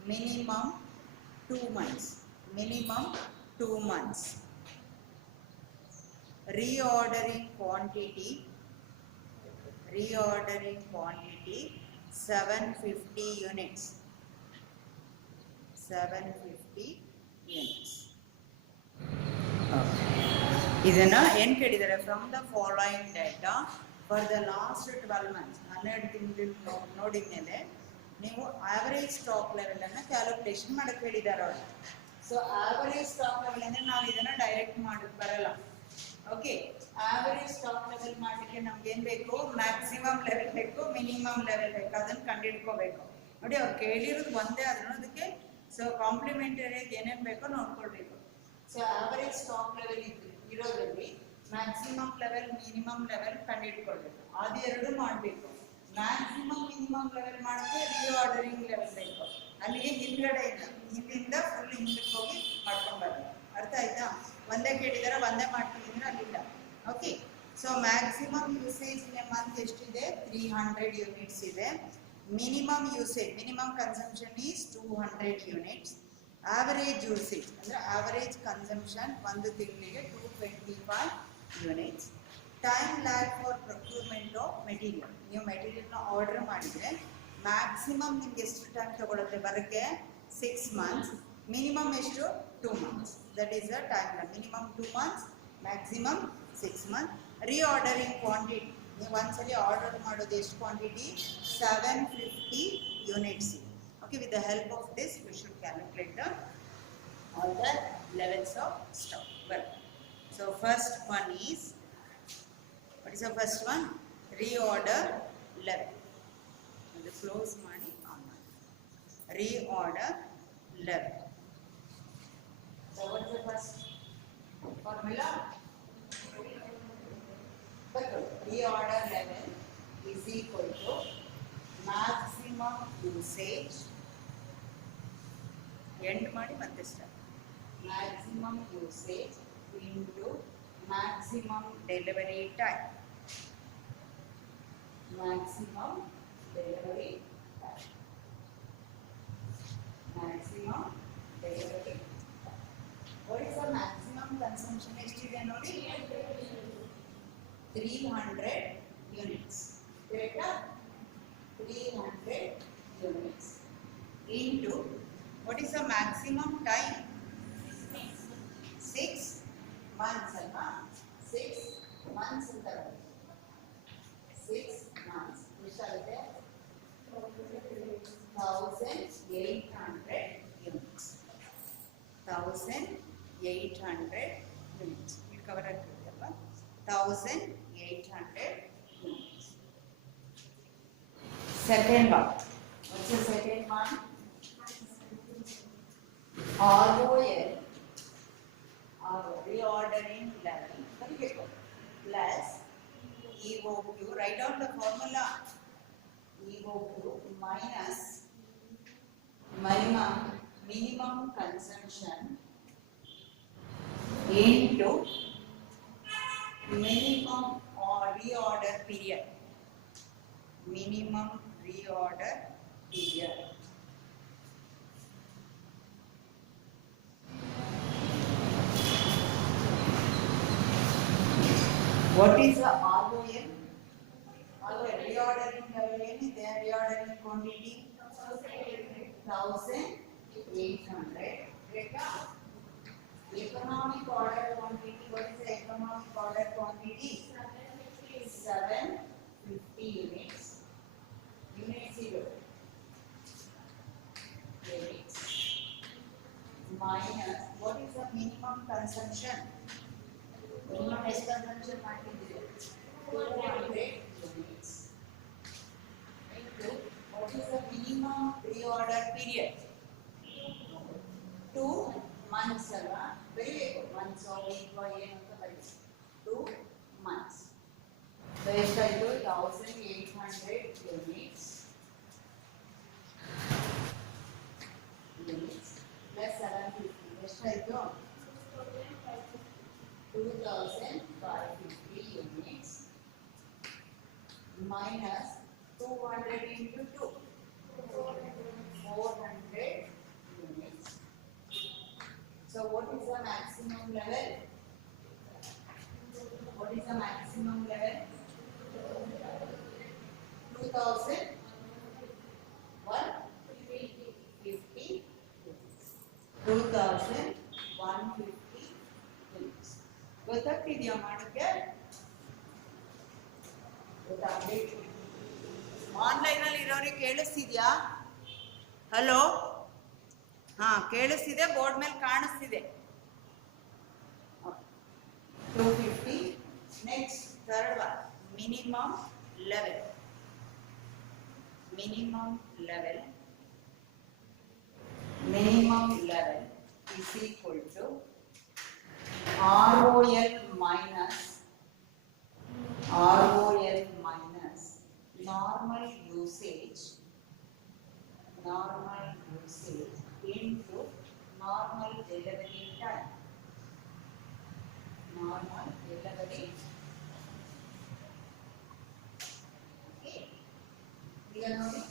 Minimum 2 months. Minimum 2 months. Reordering quantity. Reordering quantity 750 units. 750 units. ಇದನ್ನ ಏನು ಕೇಳಿದ್ದಾರೆ, from the following data for the last 12 months, 12 ತಿಂಗಳು ನೋಡಿದ ಮೇಲೆ ನೀವು average stock level ಅನ್ನ ಕ್ಯಾಲ್ಕುಲೇಷನ್ ಮಾಡಕ್ಕೆ ಹೇಳಿದ್ದಾರೆ ಅವರು. ಸೊ ಆವರೇಜ್ ಸ್ಟಾಕ್ ಲೆವೆಲ್ ಅಂದ್ರೆ ನಾವು ಇದನ್ನ ಡೈರೆಕ್ಟ್ ಮಾಡಕ್ ಬರಲ್ಲ. ಓಕೆ, ಆವರೇಜ್ ಸ್ಟಾಕ್ ಲೆವೆಲ್ ಮಾಡಲಿಕ್ಕೆ ನಮ್ಗೆ ಏನ್ ಬೇಕು, ಮ್ಯಾಕ್ಸಿಮಮ್ ಲೆವೆಲ್ ಬೇಕು, ಮಿನಿಮಮ್ ಲೆವೆಲ್ ಬೇಕು, ಅದನ್ನ ಕಂಡುಹಿಡ್ಕೋಬೇಕು. ನೋಡಿ ಅವ್ರು ಕೇಳಿರೋದು ಒಂದೇ ಆದ್ರೂ ಅದಕ್ಕೆ ಸೊ ಕಾಂಪ್ಲಿಮೆಂಟರಿ ಏನೇನು ಬೇಕೋ ನೋಡ್ಕೊಳ್ಬೇಕು. ಸೊ ಆವರೇಜ್ ಸ್ಟಾಕ್ ಲೆವೆಲ್ ಇರೋದ್ರಲ್ಲಿ ಮ್ಯಾಕ್ಸಿಮಮ್ ಲೆವೆಲ್, ಮಿನಿಮಮ್ ಲೆವೆಲ್ ಕಂಡುಹಿಡ್ಕೊಳ್ಬೇಕು. ಅದು ಎರಡು ಮಾಡಬೇಕು. ಮ್ಯಾಕ್ಸಿಮಮ್ ಮಿನಿಮಮ್ ಲೆವೆಲ್ ಮಾಡೋಕ್ಕೆ ರಿಆರ್ಡರಿಂಗ್ ಲೆವೆಲ್ ಬೇಕು. ಅಲ್ಲಿಗೆ ಹಿಂದಿಂದ ಫುಲ್ ಹಿಂದಕ್ಕೆ ಹೋಗಿ ಮಾಡ್ಕೊಂಡು ಬರಬೇಕು. ಅರ್ಥ ಆಯ್ತಾ? ಒಂದೇ ಕೇಳಿದಾರೆ ಒಂದೇ ಮಾಡ್ತಿದ್ರೆ ಅಲ್ಲಿಲ್ಲ. Okay, so maximum usage in a month ಎಷ್ಟಿದೆ, 300 ಯೂನಿಟ್ಸ್ ಇದೆ. Minimum usage, minimum consumption is 200 units. Average usage ಅಂದರೆ ಆವರೇಜ್ ಕನ್ಸಂಪ್ಷನ್ ಒಂದು ತಿಂಗಳಿಗೆ 225 units. Time lag for procurement of material. ನೀವು ಮೆಟೀರಿಯಲ್ನ ಆರ್ಡರ್ ಮಾಡಿದರೆ ಮ್ಯಾಕ್ಸಿಮಮ್ ನಿಮ್ಗೆ ಎಷ್ಟು ಟೈಮ್ ತಗೊಳುತ್ತೆ ಬರೋಕ್ಕೆ, 6 months. ಮಿನಿಮಮ್ ಎಷ್ಟು, 2 months. That is the time lag. Minimum 2 months, maximum 6 months. Reordering quantity, ನೀವು ಒಂದ್ಸಲಿ ಆರ್ಡರ್ ಮಾಡೋದು ಎಷ್ಟು quantity, 750 units. Okay, with the help of this we should calculate all the levels of stock. Well, so first one is, what is the first one, reorder level. The close money on reorder level. So what is the first formula? Reorder level is equal to maximum usage, end ಮಾಡಿ ಮತ್ತೆ start, maximum usage into maximum delivery time. Maximum delivery time. Maximum delivery time. What is the maximum consumption ಎಷ್ಟಿದೆ ನೋಡಿ, 300 units. Correct? 300 units into what is the maximum time, 6 months alva, 6 months ಅಂತಾರೆ, 6 months ಎಷ್ಟಾಗುತ್ತೆ, 1800 units. 1800 units ಇದು ಕವರ್ ಆಗ್ತದೆ ಅಲ್ವಾ, 1800 units. Second one. What's the second one? ROL, reordering level, plus EOQ. Write down the formula. EOQ minus minimum consumption into minimum or reorder period. Minimum reorder period. What is the ROL? Reordering level ಏನಿದೆ, reordering quantity 1800. Economic order quantity, what is the economic order quantity? 750 units. Units minus what is the minimum consumption? Minimum consumption ಮಾಡಿದ್ದೀವಿ 200 units into what is the minimum reorder period? 2 months ಅಲ್ಲ, ಬರೀಬೇಕು months or week or ಏನು ಅಂತ ಬರೀಬೇಕು, 2 months. So ಎಷ್ಟಾಯಿತು, 1800 units 2550 units minus 200 into 2, 400 units. So what is the maximum level? What is the maximum level? 2150 2150 units. ಗೊತ್ತಾಗ್ತಿದೆಯಾ ಮಾಡೋಕ್ಕೆ? ಗೊತ್ತಾಗ್ಬೇಕು. ಆನ್ಲೈನಲ್ಲಿ ಇರೋರಿಗೆ ಕೇಳಿಸ್ತಿದ್ಯಾ? ಹಲೋ, ಹಾಂ ಕೇಳಿಸ್ತಿದೆ, ಬೋರ್ಡ್ ಮೇಲೆ ಕಾಣಿಸ್ತಿದೆ. 250. Next, third one, minimum level. Minimum level is equal to ROL minus normal usage into normal delivery time. Normal delivery. Okay. We are knowing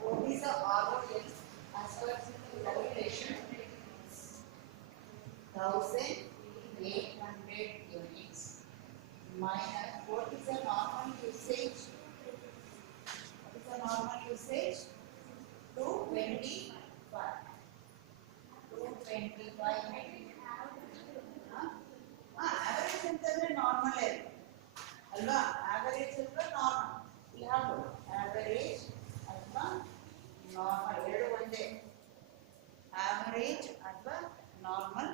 what is the ROL as per the calculation. 1800 units minus what is the normal usage? What is the normal usage? 225. 225 average ಅಂತಂದ್ರೆ normal ಅಲ್ವಾ? average ಅಥವಾ normal ಇಲ್ಲಿ ಹಾಕೋದು average ಅಥವಾ normal ಎರಡು ಒಂದೇ. average ಅಥವಾ normal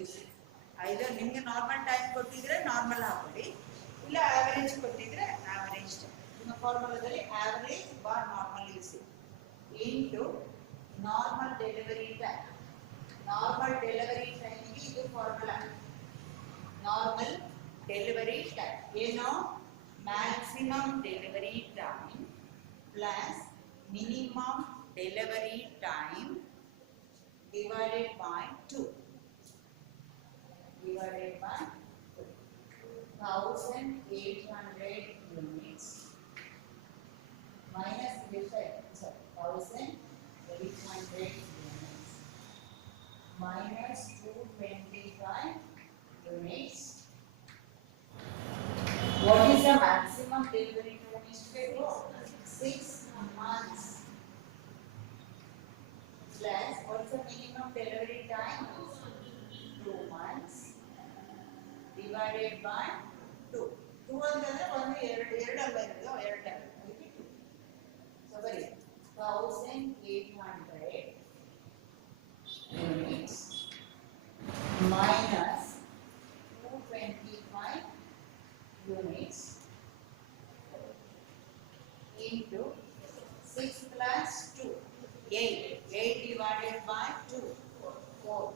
usage. ಐದರ್ ನಿಮಗೆ ನಾರ್ಮಲ್ ಟೈಮ್ ಕೊಟ್ಟಿದ್ರೆ ನಾರ್ಮಲ್ ಹಾಕೊಳ್ಳಿ, ಇಲ್ಲ ಆವರೇಜ್ ಕೊಟ್ಟಿದ್ರೆ ಆವರೇಜ್. ನಿಮ್ಮ ಫಾರ್ಮುಲಾದಲ್ಲಿ average bar normal usage into normal delivery time. Normal delivery ಟೈಮಿಗೆ ಇದು ಫಾರ್ಮುಲಾ. ನಾರ್ಮಲ್ ಡೆಲಿವರಿ ಟೈಮ್ ಏನು? Maximum delivery time plus minimum delivery time divided by 2. Divided by 2. 1800 units minus this side. 1800 units minus 225 units. What is the maximum delivery time? 6 months. Plus what is the minimum delivery time? 2 months divided by 2. 2 ಅಂತಂದ್ರೆ ಒಂದು ಎರಡು ಅಲ್ಲ ಇರೋದು, ಎರಡು ಅದಕ್ಕೆ 2. ಸೊ ಬರೀ 1800 units minus 225 units into 6 plus 2. 8 divided by 2, 4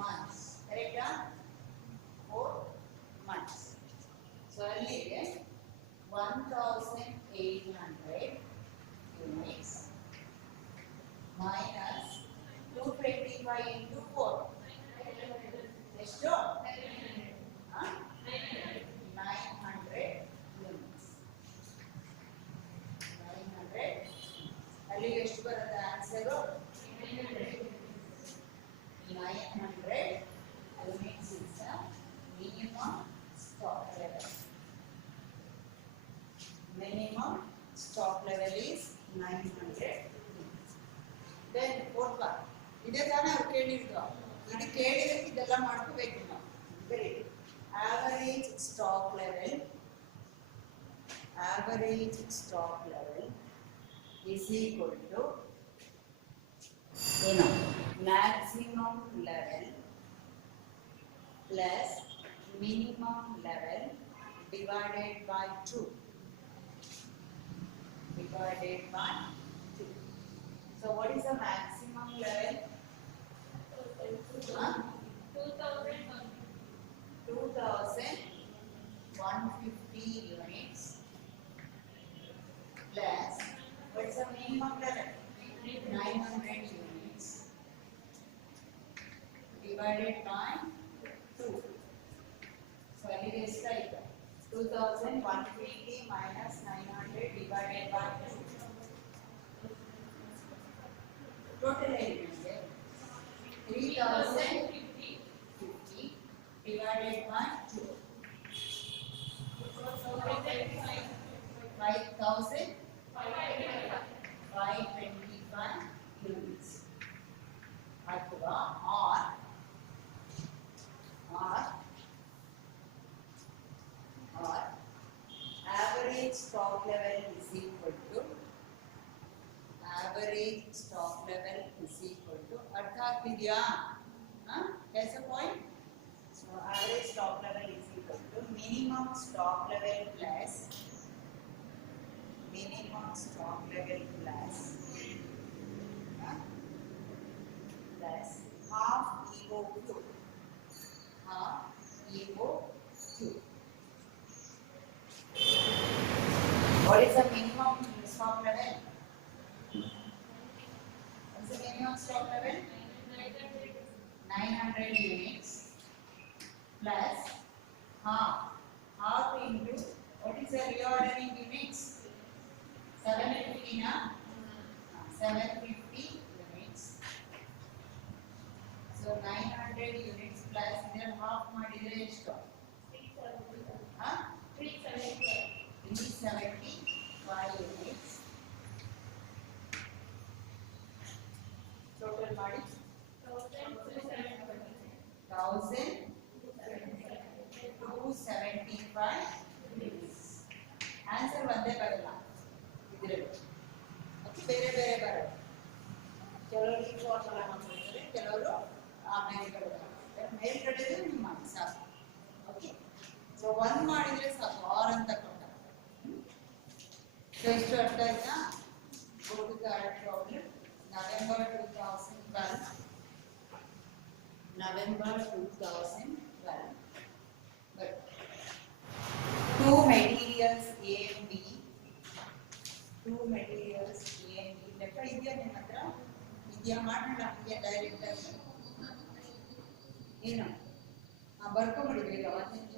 months. Correct? 4 months. So ಅಲ್ಲಿಗೆ 1800 units minus 225 into 4. ಎಷ್ಟು? 900 units. 900. ಅಲ್ಲಿಗೆ ಎಷ್ಟು ಬರುತ್ತೆ ಆನ್ಸರು? 900 units is the minimum stock level. Minimum stock level is 900 units. Then fourth one. ಇದೇ ತಾನೇ ಅವ್ರು ಕೇಳಿದ್ರು. ಇದು ಕೇಳಿದಕ್ಕೆ ಇದೆಲ್ಲ ಮಾಡ್ಕೋಬೇಕು ನಾವು. ಬರೀ average stock level is equal to ಏನು? maximum level plus minimum level divided by 2. Divided by 2. So what is the maximum level? 2150 units plus what is the minimum level? 900 units divided by 2. stock level is equal to average stock level is equal to अर्थ ಆಗ್ತಿದ್ಯಾ कैसा point so average stock level is equal to minimum stock level plus half EO cube what is the minimum stock level what's the minimum stock level 900 units plus half into what is the reordering units 750 na 750 units so 900 units plus ಇದರ half ಮಾಡಿದ್ರೆ ಎಷ್ಟು 375 units total ಮಾಡಿ 1275 units answer ಒಂದೇ ಬರಲ್ಲ ಇದರಲ್ಲಿ ಓಕೆ ಬೇರೆ ಬೇರೆ ಬರಲ್ಲ ಕೆಲವರು ಈ ಫಾರ್ಮುಲಾ ಮಾಡ್ತಾರೆ ಕೆಲವರು ಮೇಲ್ಗಡೆ ಮೇಲ್ಗಡೆ ನೀವು ಮಾಡಿ ಸಾಕು ಓಕೆ ಸೊ ಒಂದು ಮಾಡಿದ್ರೆ ಸಾಕು ಆರ್ ಅಂತ ಕೊಟ್ಟ ಸೊ ಇಷ್ಟು ಅರ್ಥ ಆಯ್ತಾ go to the problem November 2012 but two materials A and B ಲೆಕ್ಕ ಇದೆಯಾ ನಿಮ್ಮ ಹತ್ರ ಇದೆಯಾ ಮಾಡೋಣ ನಮಗೆ ಡೈರೆಕ್ಟ್ ಆಗಿ ಏನು ಬರ್ಕೊಂಬಿಡಿ ಬೇಗ ಒಂದು ನಿಮಿಷ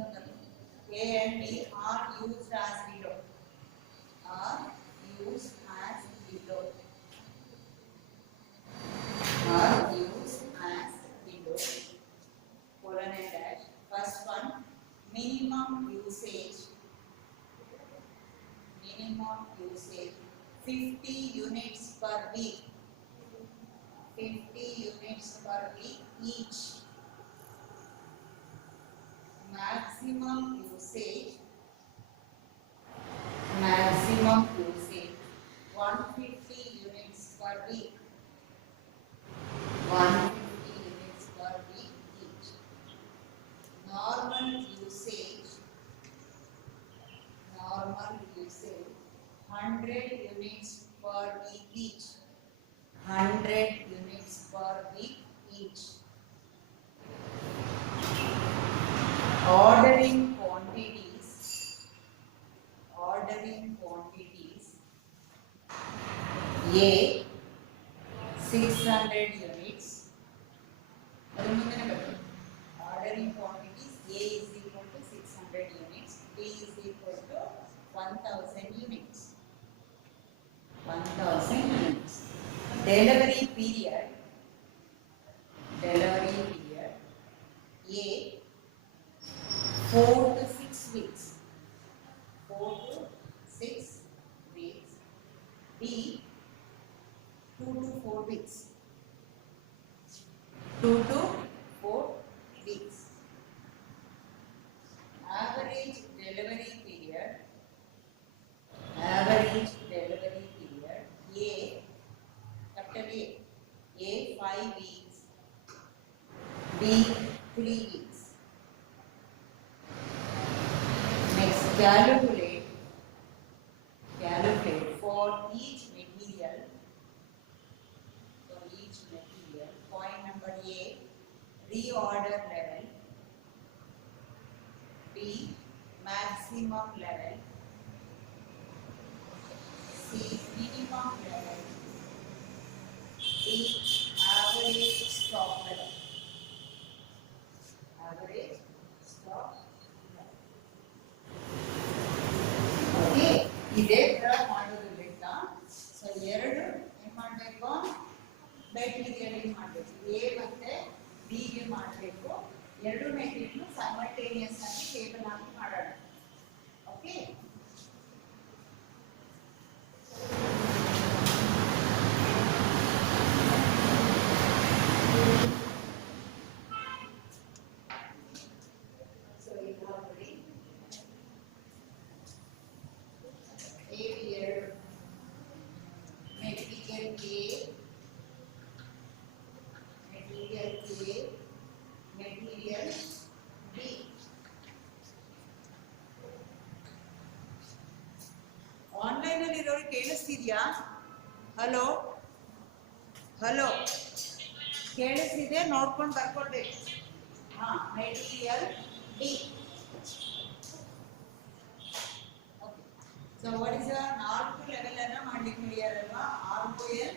A and B are used as below colon and dash first one minimum usage 50 units per week each maximum usage 150 units per week 150 units per week each normal usage 100 units per week each 100 units per week each ordering quantities A 600 units ordering quantities A is equal to 600 units B is equal to 1000 units delivery period A 4 to 6 weeks B 2 to 4 weeks average delivery period A 5 weeks B 3 weeks next calculate for each material point number A reorder level B maximum level C minimum level D average stock level okay ಇದೇ ತರ ಮಾಡೋದು ಲೆಕ್ಕ ಸೊ ಎರಡು ಏನು ಮಾಡಬೇಕು ಮೆಟೀರಿಯಲ್ ಮಾಡಬೇಕು A ಮತ್ತೆ B ಗೆ ಮಾಡಬೇಕು ಎರಡು ಮೆಟೀರಿಯಲ್ ಸೈಮಲ್ಟೇನಿಯಸ್ ಆಗಿ ಟೇಬಲ್ ಆಗಿ ಮಾಡೋಣ ಓಕೆ ಅವ್ರಿಗೆ ಕೇಳಿಸ್ತಿದ್ಯಾ? ಹಲೋ ಹಲೋ, ಕೇಳಿಸ್ತಿದೆ? ನೋಡ್ಕೊಂಡು ಬರ್ಕೊಳ್ಬೇಕು. Material D. So what is ನಾಲ್ಕು ಲೆವೆಲ್ ಅನ್ನ ಮಾಡ್ಲಿಕ್ಕೆ ಹೇಳಿಯಾರಲ್ವಾ? ROL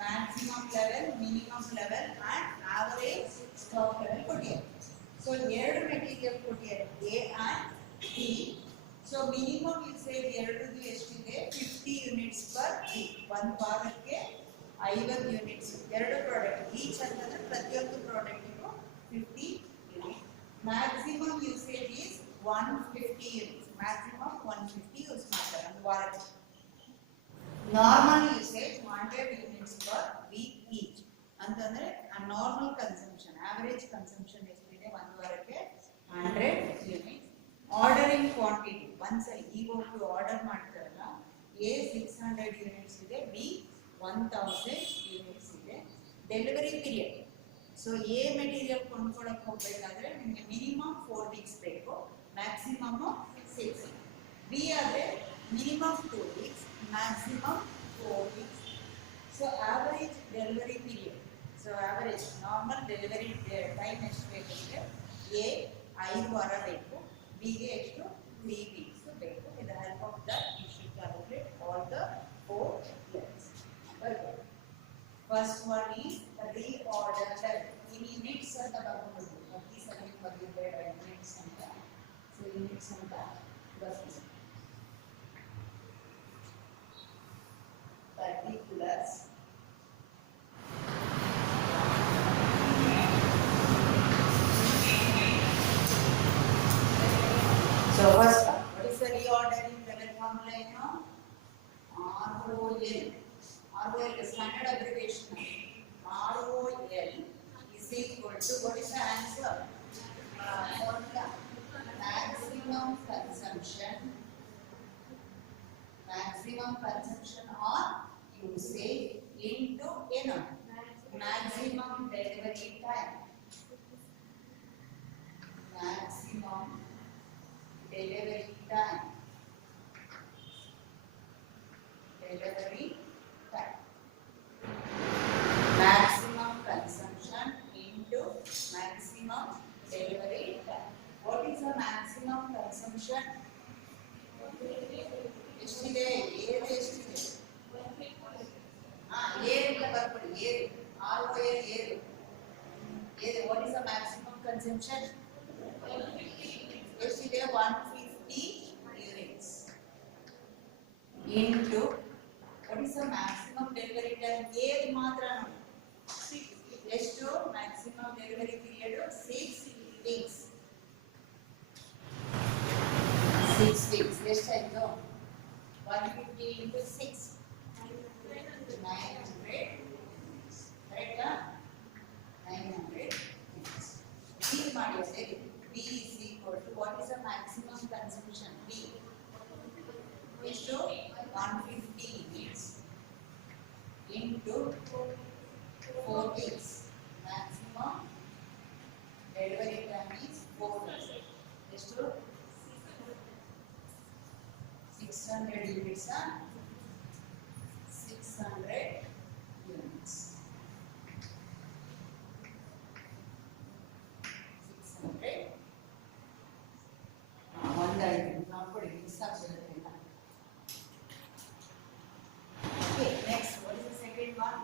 maximum level, minimum level and average stock level ಕೊಟ್ಟಿದ್ದಾರೆ. ಸೊ ಎರಡು ಮೆಟೀರಿಯಲ್ ಕೊಟ್ಟಿದ್ದಾರೆ, A and B. So minimum usage ಎರಡರದ್ದು ಎಷ್ಟಿದೆ? 50 ಯೂನಿಟ್ಸ್ ಪರ್ ವೀಕ್. ಒಂದು ವಾರಕ್ಕೆ 50 ಯೂನಿಟ್ಸ್. ಎರಡು ಪ್ರಾಡಕ್ಟ್ ಈಚ್ ಅಂತಂದ್ರೆ ಪ್ರತಿಯೊಂದು ಪ್ರಾಡಕ್ಟಿಗೂ 50 unit. Maximum usage is 150 units. Maximum 150 ಯೂಸ್ ಮಾಡ್ತಾರೆ ಒಂದು ವಾರಕ್ಕೆ. Normal usage 100 units per week each ಅಂತಂದ್ರೆ ನಾರ್ಮಲ್ ಕನ್ಸಂಪ್ಷನ್, ಆವರೇಜ್ ಕನ್ಸಂಪ್ಷನ್ ಎಷ್ಟಿದೆ ಒಂದು ವಾರಕ್ಕೆ? 100 ಯೂನಿಟ್ಸ್. ಆರ್ಡರಿಂಗ್ ಕ್ವಾಂಟಿಟಿ ಒಂದ್ಸಲ ಇವಾಗ ಆರ್ಡರ್ ಮಾಡ್ತಾರಲ್ಲ, ಎ 600 ಯೂನಿಟ್ಸ್ ಇದೆ, ಬಿ 1000 ಯೂನಿಟ್ಸ್ ಇದೆ. Delivery period, so A material ಕೊಂಡ್ಕೊಳಕ್ ಹೋಗ್ಬೇಕಾದ್ರೆ ನಿಮಗೆ ಮಿನಿಮಮ್ 4 ವೀಕ್ಸ್ ಬೇಕು, ಮ್ಯಾಕ್ಸಿಮಮ್ 6. ಬಿ ಆದರೆ minimum 2 weeks, maximum 4 weeks. So average delivery period, so average normal delivery time ಎಷ್ಟು ಬೇಕಂದ್ರೆ ಎ 5 ವಾರ ಬೇಕು, ಬಿಗೆ ಎಷ್ಟು? 3 ವೀಕ್ಸ್ ಬೇಕು. With the help of that you should calculate all the 4 levels. First one is reorder level. In units ಅಂತ ಬರ್ಕೊಂಡು ಪ್ರತಿ ಸಲ ಬರೆಯಬೇಡ, ಯೂನಿಟ್ಸ್ ಅಂತ. ಸೊ ಯೂನಿಟ್ಸ್ ಅಂತ ಬರ್ತೀವಿ. particulars, so first what is the reordering level formula? You know, ROL. ROL is standard abbreviation. ROL is equal to, what is the answer? Formula maximum consumption or usage into maximum delivery time. Maximum delivery time. Delivery time. Maximum consumption into maximum delivery time. What is the maximum consumption? ಎಷ್ಟಿದೆ? ಏದು ಎಷ್ಟಿದೆ? ಏರಿಲ್ಲ ಬರ್ಕೊಳ್ಳಿ. ಏರು, ROL ಏರು. ಏರು, what is the maximum consumption? ಎಷ್ಟಿದೆ? 150 units into what is the maximum delivery time? ಏದು ಮಾತ್ರ ಎಷ್ಟು? maximum delivery period 6 weeks. 6 weeks ಎಷ್ಟಾಯ್ತು? 150 into 6, 900. Right? 900. B ಮಾಡಿ. B is equal to, what is the maximum consumption? B ಎಷ್ಟು? 150 units into 4 weeks. Maximum delivery time is 4 weeks. ಎಷ್ಟು? 600 units. 600 units. 600. ಒಂದಾಯ್ತು, ನಾವು ಕೊಡಿ ಮಿಕ್ಸ್ ಆಗ್ಬಿಡುತ್ತೆ. Okay, next, what is the second one?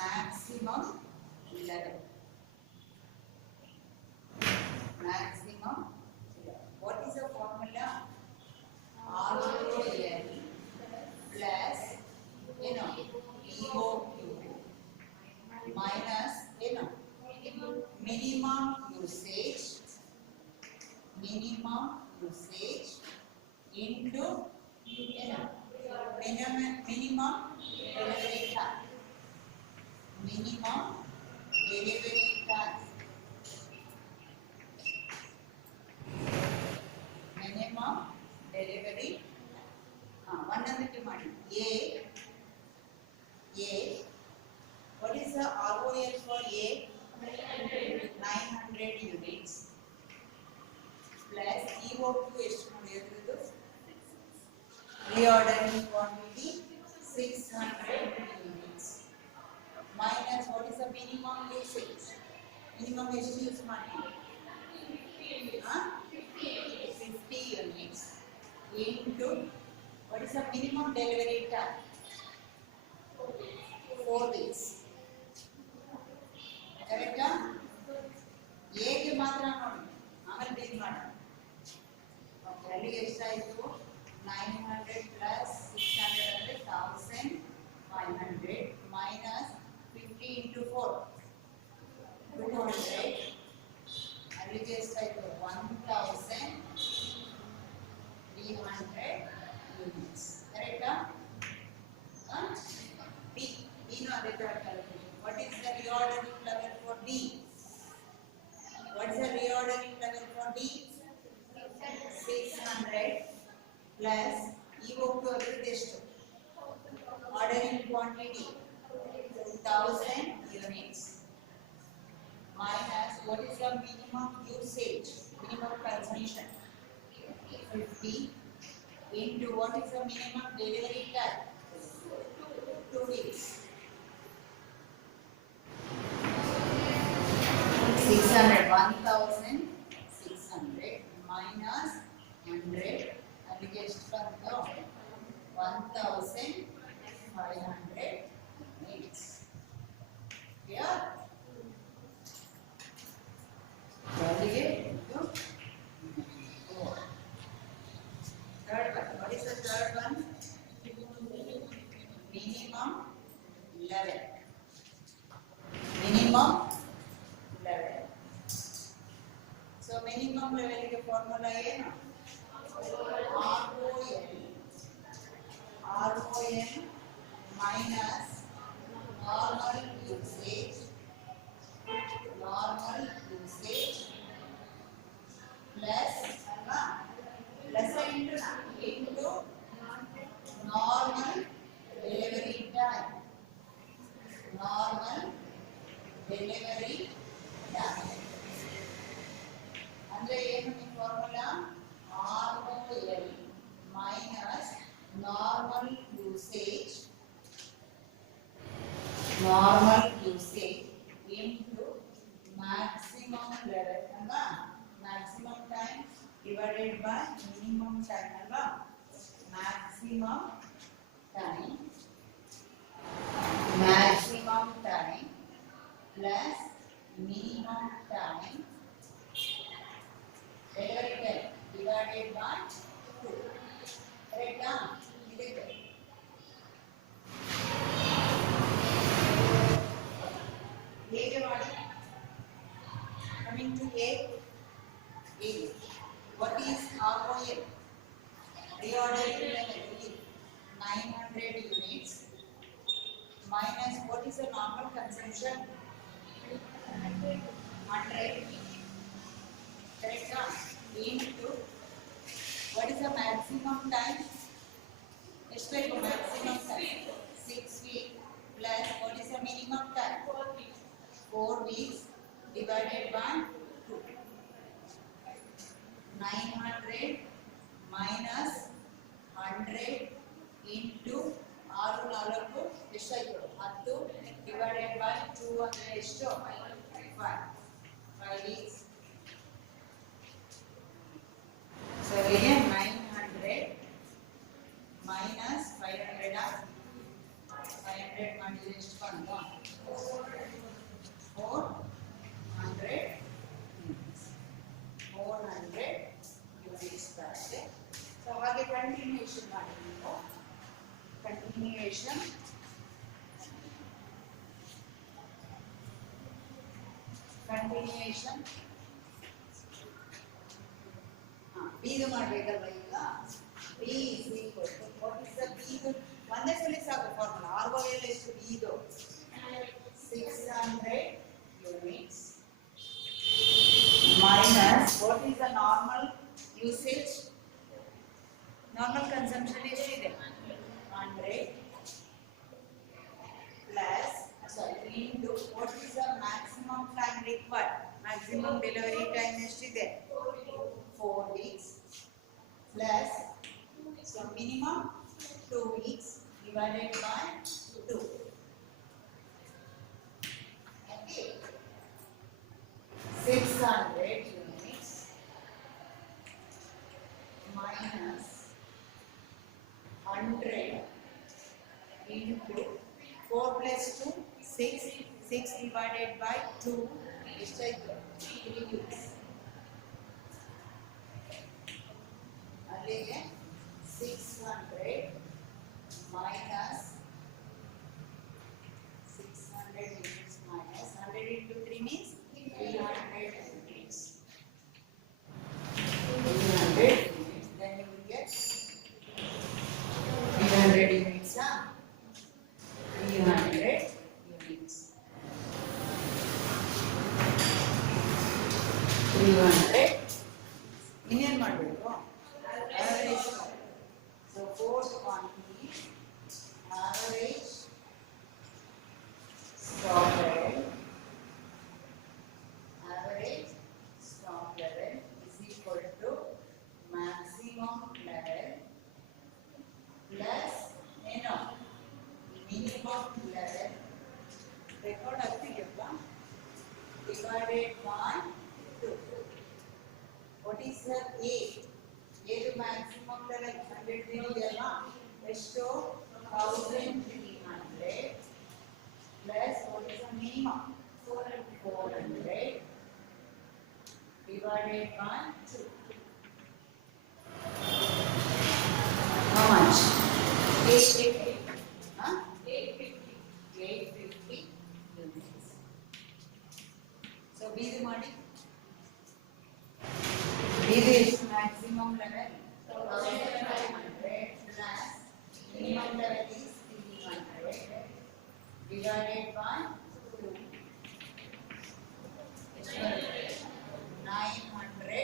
Maximum level. Maximum level. What is the formula? ROL plus EOQ minus minimum usage into minimum delivery time. Minimum delivery time. Minimum delivery. One another ಮಾಡಿ. A. What is the ROL for A? 900 units plus EOQ ಎಷ್ಟು ನೋಡಿ ಅದ್ರದ್ದು? reordering quantity 600 units minus what is the minimum usage? Minimum ಎಷ್ಟು ಯೂಸ್ ಮಾಡಿ 50 units into what is the minimum delivery time? 4 weeks. Correct? ಹೇಗೆ ಮಾತ್ರ ನೋಡಿ ಆಮೇಲೆ ಡೀಲ್ ಮಾಡೋಣ. ಓಕೆ ಅಲ್ಲಿಗೆ ಎಷ್ಟಾಯಿತು 900 ಪ್ಲಸ್ 600 ಅಂದರೆ 1500 ಮೈನಸ್ 50 into 4 200 ಅಲ್ಲಿಗೆ ಎಷ್ಟಾಯಿತು 1300 units. ಕರೆಕ್ಟಾ? D ಏನು ಅದೇ ತರ calculation. What is the reordering level for D? What is the reordering level for D? 600 plus E ಹೋಗ್ತು ಅದರದ್ದು ಎಷ್ಟು? Ordering quantity 1000 units minus what is the minimum usage? Minimum consumption 50 into what is the minimum delivery time? 2 weeks. 600 1600 minus 100 ಅಲ್ಲಿಗೆ ಎಷ್ಟು ಬಂತು 1500 minutes. Clear? ಅಲ್ಲಿಗೆ ಇದು third one. What is the third one? Minimum level. Minimum level. So minimum level ಗೆ ಫಾರ್ಮುಲಾ ಏನು? RON minus normal usage plus plus into normal delivery time. Normal delivery time. ಅಂದ್ರೆ ಏನು ಈ formula ROL minus normal usage into maximum level ಅಲ್ವಾ maximum time divided by minimum time ಅಲ್ವಾ maximum time plus minimum time delivery time divided by 2. Correct? ಇದಕ್ಕೆ ಹೇಗೆ ಮಾಡಿ coming to A. What is ROL? Reordering level 900 units minus what is the normal consumption? 100. Correct? Into what is the maximum time? Expect maximum time 6 weeks plus what is the minimum time? 4 weeks divided by 2. 900 minus 100 into 6 ಎಷ್ಟಾಯಿತು 10 divided by 2 ಅಂದರೆ ಎಷ್ಟು 5 weeks. So here 900 minus 500 ಮಾಡಿದ್ರೆ ಎಷ್ಟು ಬಂತು 400 units ಬರುತ್ತೆ. ಸೊ ಹಾಗೆ ಕಂಟಿನ್ಯೂಯೇಷನ್ ಮಾಡಿ ನೀವು ಕಂಟಿನ್ಯೂಯೇಷನ್ ಇದು ಮಾಡಬೇಕಲ್ವ ಈಗ B is equal to what is the B ಒಂದೇ ಸಲ ಸಾಕು ಫಾರ್ಮುಲಾ ROL ಎಷ್ಟು B ಇದು 600 units minus what is the normal usage normal consumption ಎಷ್ಟಿದೆ 100 plus into what is the maximum time required maximum delivery time ಎಷ್ಟಿದೆ 4 weeks plus so minimum divided by 2. Okay. 600 units minus 100 into 4 plus 2, 6. 6 divided by 2 is 3 units. Again, 600 minus 600 units minus 100 into 3 means 300 units. 300 units. Then you will get 300 units. 300 units. 300. Indian ಮಾಡಬೇಕು average. So 4 quantity average stock level. Average stock level is equal to maximum level plus minimum level. Record ಆಗ್ತಿದೆಯಪ್ಪ divided by 2. What is the A? A the maximum level 100 ಇದೆಯಲ್ಲ ಎಷ್ಟು 1300 plus what is the minimum 400 divided by 2. How much? 850. Huh? 850 units. So B the money. B is maximum level 1500 plus minimum level is 300 divided by 2. 900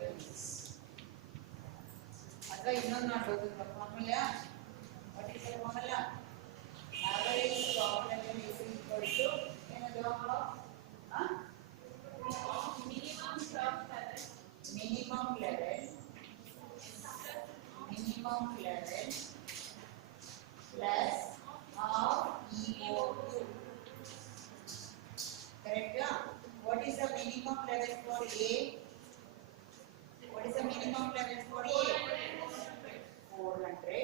units. ಅಥವಾ ಇನ್ನೊಂದು ಮಾಡಬಹುದು formula. What is the formula? Average stock level is equal to ಏನದು? Minimum stock level. Minimum level plus half EOQ. Correct? What is the minimum level for A? What is the minimum level for A? 400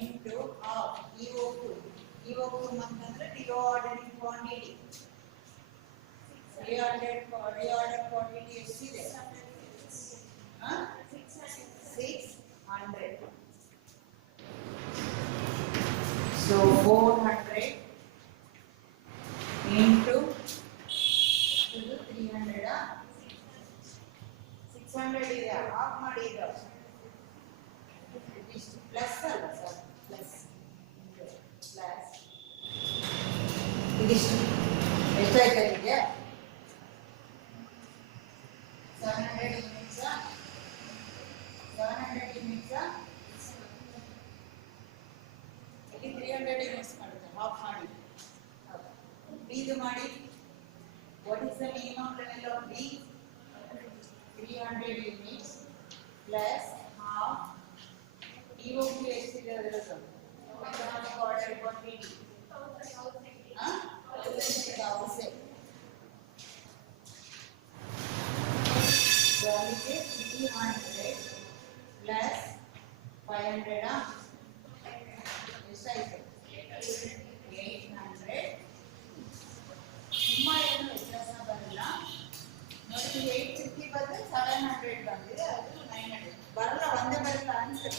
into half EOQ. EOQ ಅಂತಂದ್ರೆ reordering quantity. Reordered quantity ಎಷ್ಟಿದೆ? 600. So 400 into 300. 600 ಇದೆ half ಮಾಡಿ ಇದು ಪ್ಲಸ್ ಅಲ್ಲ sir plus ಇದಿಷ್ಟು ಎಷ್ಟಾಯ್ತು ನಿಮಗೆ 700 units. 700 units. ಇಲ್ಲಿ 300 units ಮಾಡುತ್ತೆ half ಮಾಡಿ B ಇದು ಮಾಡಿ. What is the minimum level of B? 300 units plus half EOQ ಎಷ್ಟಿದೆ ಅದರದ್ದು? order quantity 1000. So we get 300 plus 500. ಎಷ್ಟಾಯ್ತು? 800. ತುಂಬಾ ಏನು ವ್ಯತ್ಯಾಸ ಬರಲ್ಲ ನೋಡಿ. 850 ಬದಲು 700 ಬಂದಿದೆ, ಅದು 900 ಬರಲ್ಲ, ಒಂದೇ ಬರಲ್ಲ ಆನ್ಸರ್.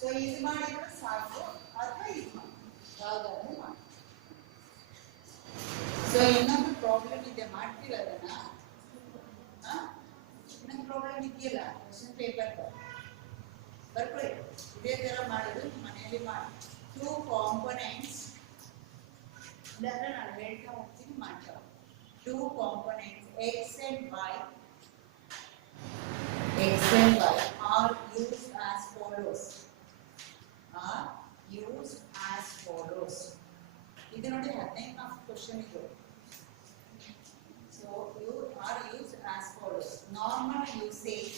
ಸೊ ಇದು ಮಾಡಿದ್ರೆ ಸಾಕು ಅಥವಾ ಇದು ಮಾಡಿ ಯಾವುದಾದ್ರೂ ಮಾಡಿ. ಸೊ ಇನ್ನೊಂದು ಪ್ರಾಬ್ಲಮ್ ಇದೆ, ಮಾಡ್ತೀರ ಅದನ್ನ? ಇನ್ನೊಂದು ಪ್ರಾಬ್ಲಮ್ ಇದೆಯಲ್ಲ ಕ್ವಶನ್ ಪೇಪರ್ ಬರ್ಕೊಳ್ಳಿ. ಇದೇ ತರ ಮಾಡೋದು ಮನೆಯಲ್ಲಿ ಮಾಡಿ. 2 ಕಾಂಪೊನೆಂಟ್ಸ್ ಇಲ್ಲಾಂದ್ರೆ ನಾನು ಹೇಳ್ತಾ ಹೋಗ್ತೀನಿ ಮಾಡ್ತಾ. 2 components x and y are used as follows. ಇದು ನೋಡಿ 15th ಕ್ವಶನ್ ಇದು. So you are used as follows. Normal usage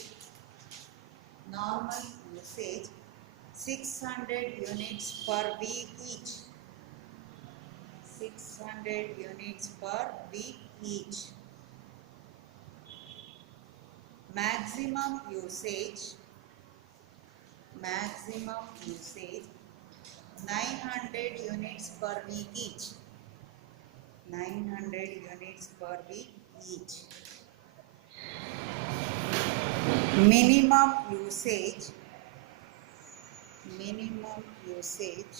600 units per week each. 600 units per week each. Maximum usage 900 units per week each. 900 units per week each. Minimum usage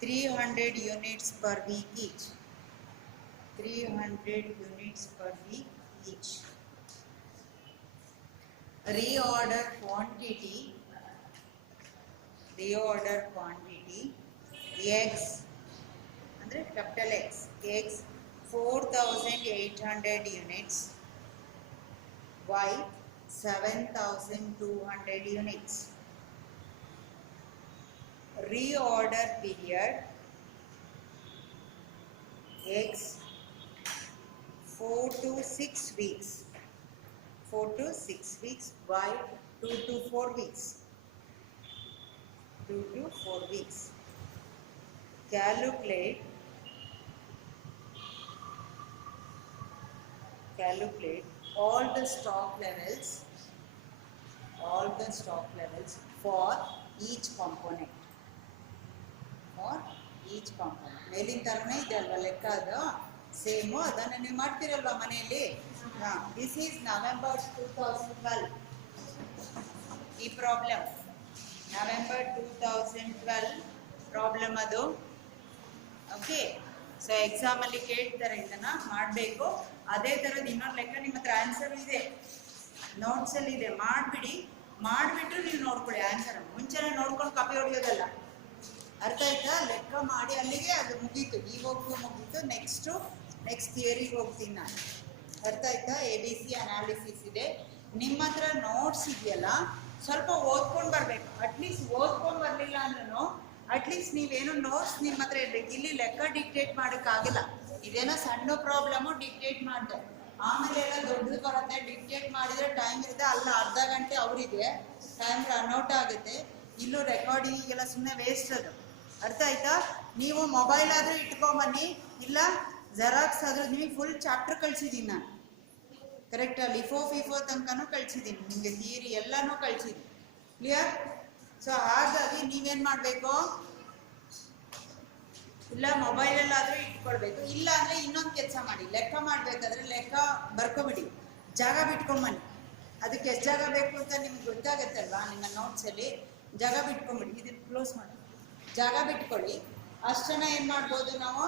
300 units per week each. 300 units per week each. Reorder quantity X andre capital X 4800 units, Y 7200 units. Reorder period X 4 to 6 weeks, Y 2 to 4 weeks. Calculate all the stock levels for each component. ಮೇಲಿನ ತರನೇ ಇದೆ ಅಲ್ವಾ ಲೆಕ್ಕ, ಅದು ಸೇಮು. ಅದನ್ನು ನೀವು ಮಾಡ್ತೀರಲ್ವ ಮನೆಯಲ್ಲಿ. ದಿಸ್ ಈಸ್ ನವೆಂಬರ್ 2012 ಈ ಪ್ರಾಬ್ಲಮ್. ನವೆಂಬರ್ 2012 ಪ್ರಾಬ್ಲಮ್ ಅದು. ಓಕೆ, ಸೊ ಎಕ್ಸಾಮಲ್ಲಿ ಕೇಳ್ತಾರೆ, ಇದನ್ನು ಮಾಡಬೇಕು. ಅದೇ ಥರದ್ದು ಇನ್ನೊಂದು ಲೆಕ್ಕ ನಿಮ್ಮ ಹತ್ರ ಆನ್ಸರ್ ಇದೆ, ನೋಟ್ಸಲ್ಲಿ ಇದೆ. ಮಾಡಿಬಿಟ್ಟು ನೀವು ನೋಡ್ಕೊಳ್ಳಿ ಆನ್ಸರ್. ಮುಂಚೆನೇ ನೋಡ್ಕೊಂಡು ಕಾಪಿ ಹೊಡೆಯೋದಲ್ಲ. ಅರ್ಥ ಆಯ್ತಾ? ಲೆಕ್ಕ ಮಾಡಿ ಅಲ್ಲಿಗೆ ಅದು ಮುಗೀತು. ಇವತ್ತು ಮುಗೀತು. ನೆಕ್ಸ್ಟ್ ಥಿಯರಿಗೆ ಹೋಗ್ತೀನಿ ನಾನು. ಅರ್ಥ ಆಯ್ತಾ? ABC ಅನಾಲಿಸಿಸ್ ಇದೆ. ನಿಮ್ಮ ಹತ್ರ ನೋಟ್ಸ್ ಇದೆಯಲ್ಲ, ಸ್ವಲ್ಪ ಓದ್ಕೊಂಡು ಬರಬೇಕು. ಅಟ್ಲೀಸ್ಟ್ ಓದ್ಕೊಂಡು ಬರಲಿಲ್ಲ ಅಂದ್ರೂ ಅಟ್ಲೀಸ್ಟ್ ನೀವೇನು ನೋಟ್ಸ್ ನಿಮ್ಮ ಹತ್ರ ಇರಬೇಕು. ಇಲ್ಲಿ ಲೆಕ್ಕ ಡಿಕ್ಟೇಟ್ ಮಾಡೋಕ್ಕಾಗಲ್ಲ. ಇದೇನೋ ಸಣ್ಣ ಪ್ರಾಬ್ಲಮ್ಮು ಡಿಕ್ಟೇಟ್ ಮಾಡಿದೆ, ಆಮೇಲೆ ಎಲ್ಲ ದೊಡ್ಡದು ಬರುತ್ತೆ. ಡಿಕ್ಟೇಟ್ ಮಾಡಿದರೆ ಟೈಮ್ ಇರುತ್ತೆ, ಅಲ್ಲ ಅರ್ಧ ಗಂಟೆ ಅವರಿಗೆ ಟೈಮ್ ರನ್ಔಟ್ ಆಗುತ್ತೆ. ಇಲ್ಲೂ ರೆಕಾರ್ಡಿಂಗಿಗೆಲ್ಲ ಸುಮ್ಮನೆ ವೇಸ್ಟ್ ಅದು. ಅರ್ಥ ಆಯ್ತಾ? ನೀವು ಮೊಬೈಲ್ ಆದರೂ ಇಟ್ಕೊಂಬನ್ನಿ, ಇಲ್ಲ ಜೆರಾಕ್ಸ್ ಆದರೂ. ನಿಮಗೆ ಫುಲ್ ಚಾಪ್ಟರ್ ಕಳಿಸಿದ್ದೀನಿ ನಾನು, ಕರೆಕ್ಟಾ? ಲಿಫೋ ತನಕನೂ ಕಳಿಸಿದ್ದೀನಿ ನಿಮಗೆ, ಥಿಯರಿ ಎಲ್ಲನೂ ಕಳಿಸಿದ್ದೀನಿ. ಕ್ಲಿಯರ್? ಸೊ ಹಾಗಾಗಿ ನೀವೇನು ಮಾಡಬೇಕು, ಇಲ್ಲ ಮೊಬೈಲಲ್ಲಾದರೂ ಇಟ್ಕೊಳ್ಬೇಕು. ಇಲ್ಲ ಅಂದರೆ ಇನ್ನೊಂದು ಕೆಲಸ ಮಾಡಿ, ಲೆಕ್ಕ ಮಾಡಬೇಕಾದ್ರೆ ಲೆಕ್ಕ ಬರ್ಕೊಬಿಡಿ, ಜಾಗ ಬಿಟ್ಕೊಂಬನ್ನಿ. ಅದಕ್ಕೆ ಎಷ್ಟು ಜಾಗ ಬೇಕು ಅಂತ ನಿಮ್ಗೆ ಗೊತ್ತಾಗತ್ತಲ್ವಾ ನಿಮ್ಮ ನೋಟ್ಸಲ್ಲಿ. ಜಾಗ ಬಿಟ್ಕೊಂಬಿಡಿ. ಇದನ್ನು ಕ್ಲೋಸ್ ಮಾಡಿ ಜಾಗ ಬಿಟ್ಕೊಳ್ಳಿ. ಅಷ್ಟು ಜನ ಏನು ಮಾಡ್ಬೋದು ನಾವು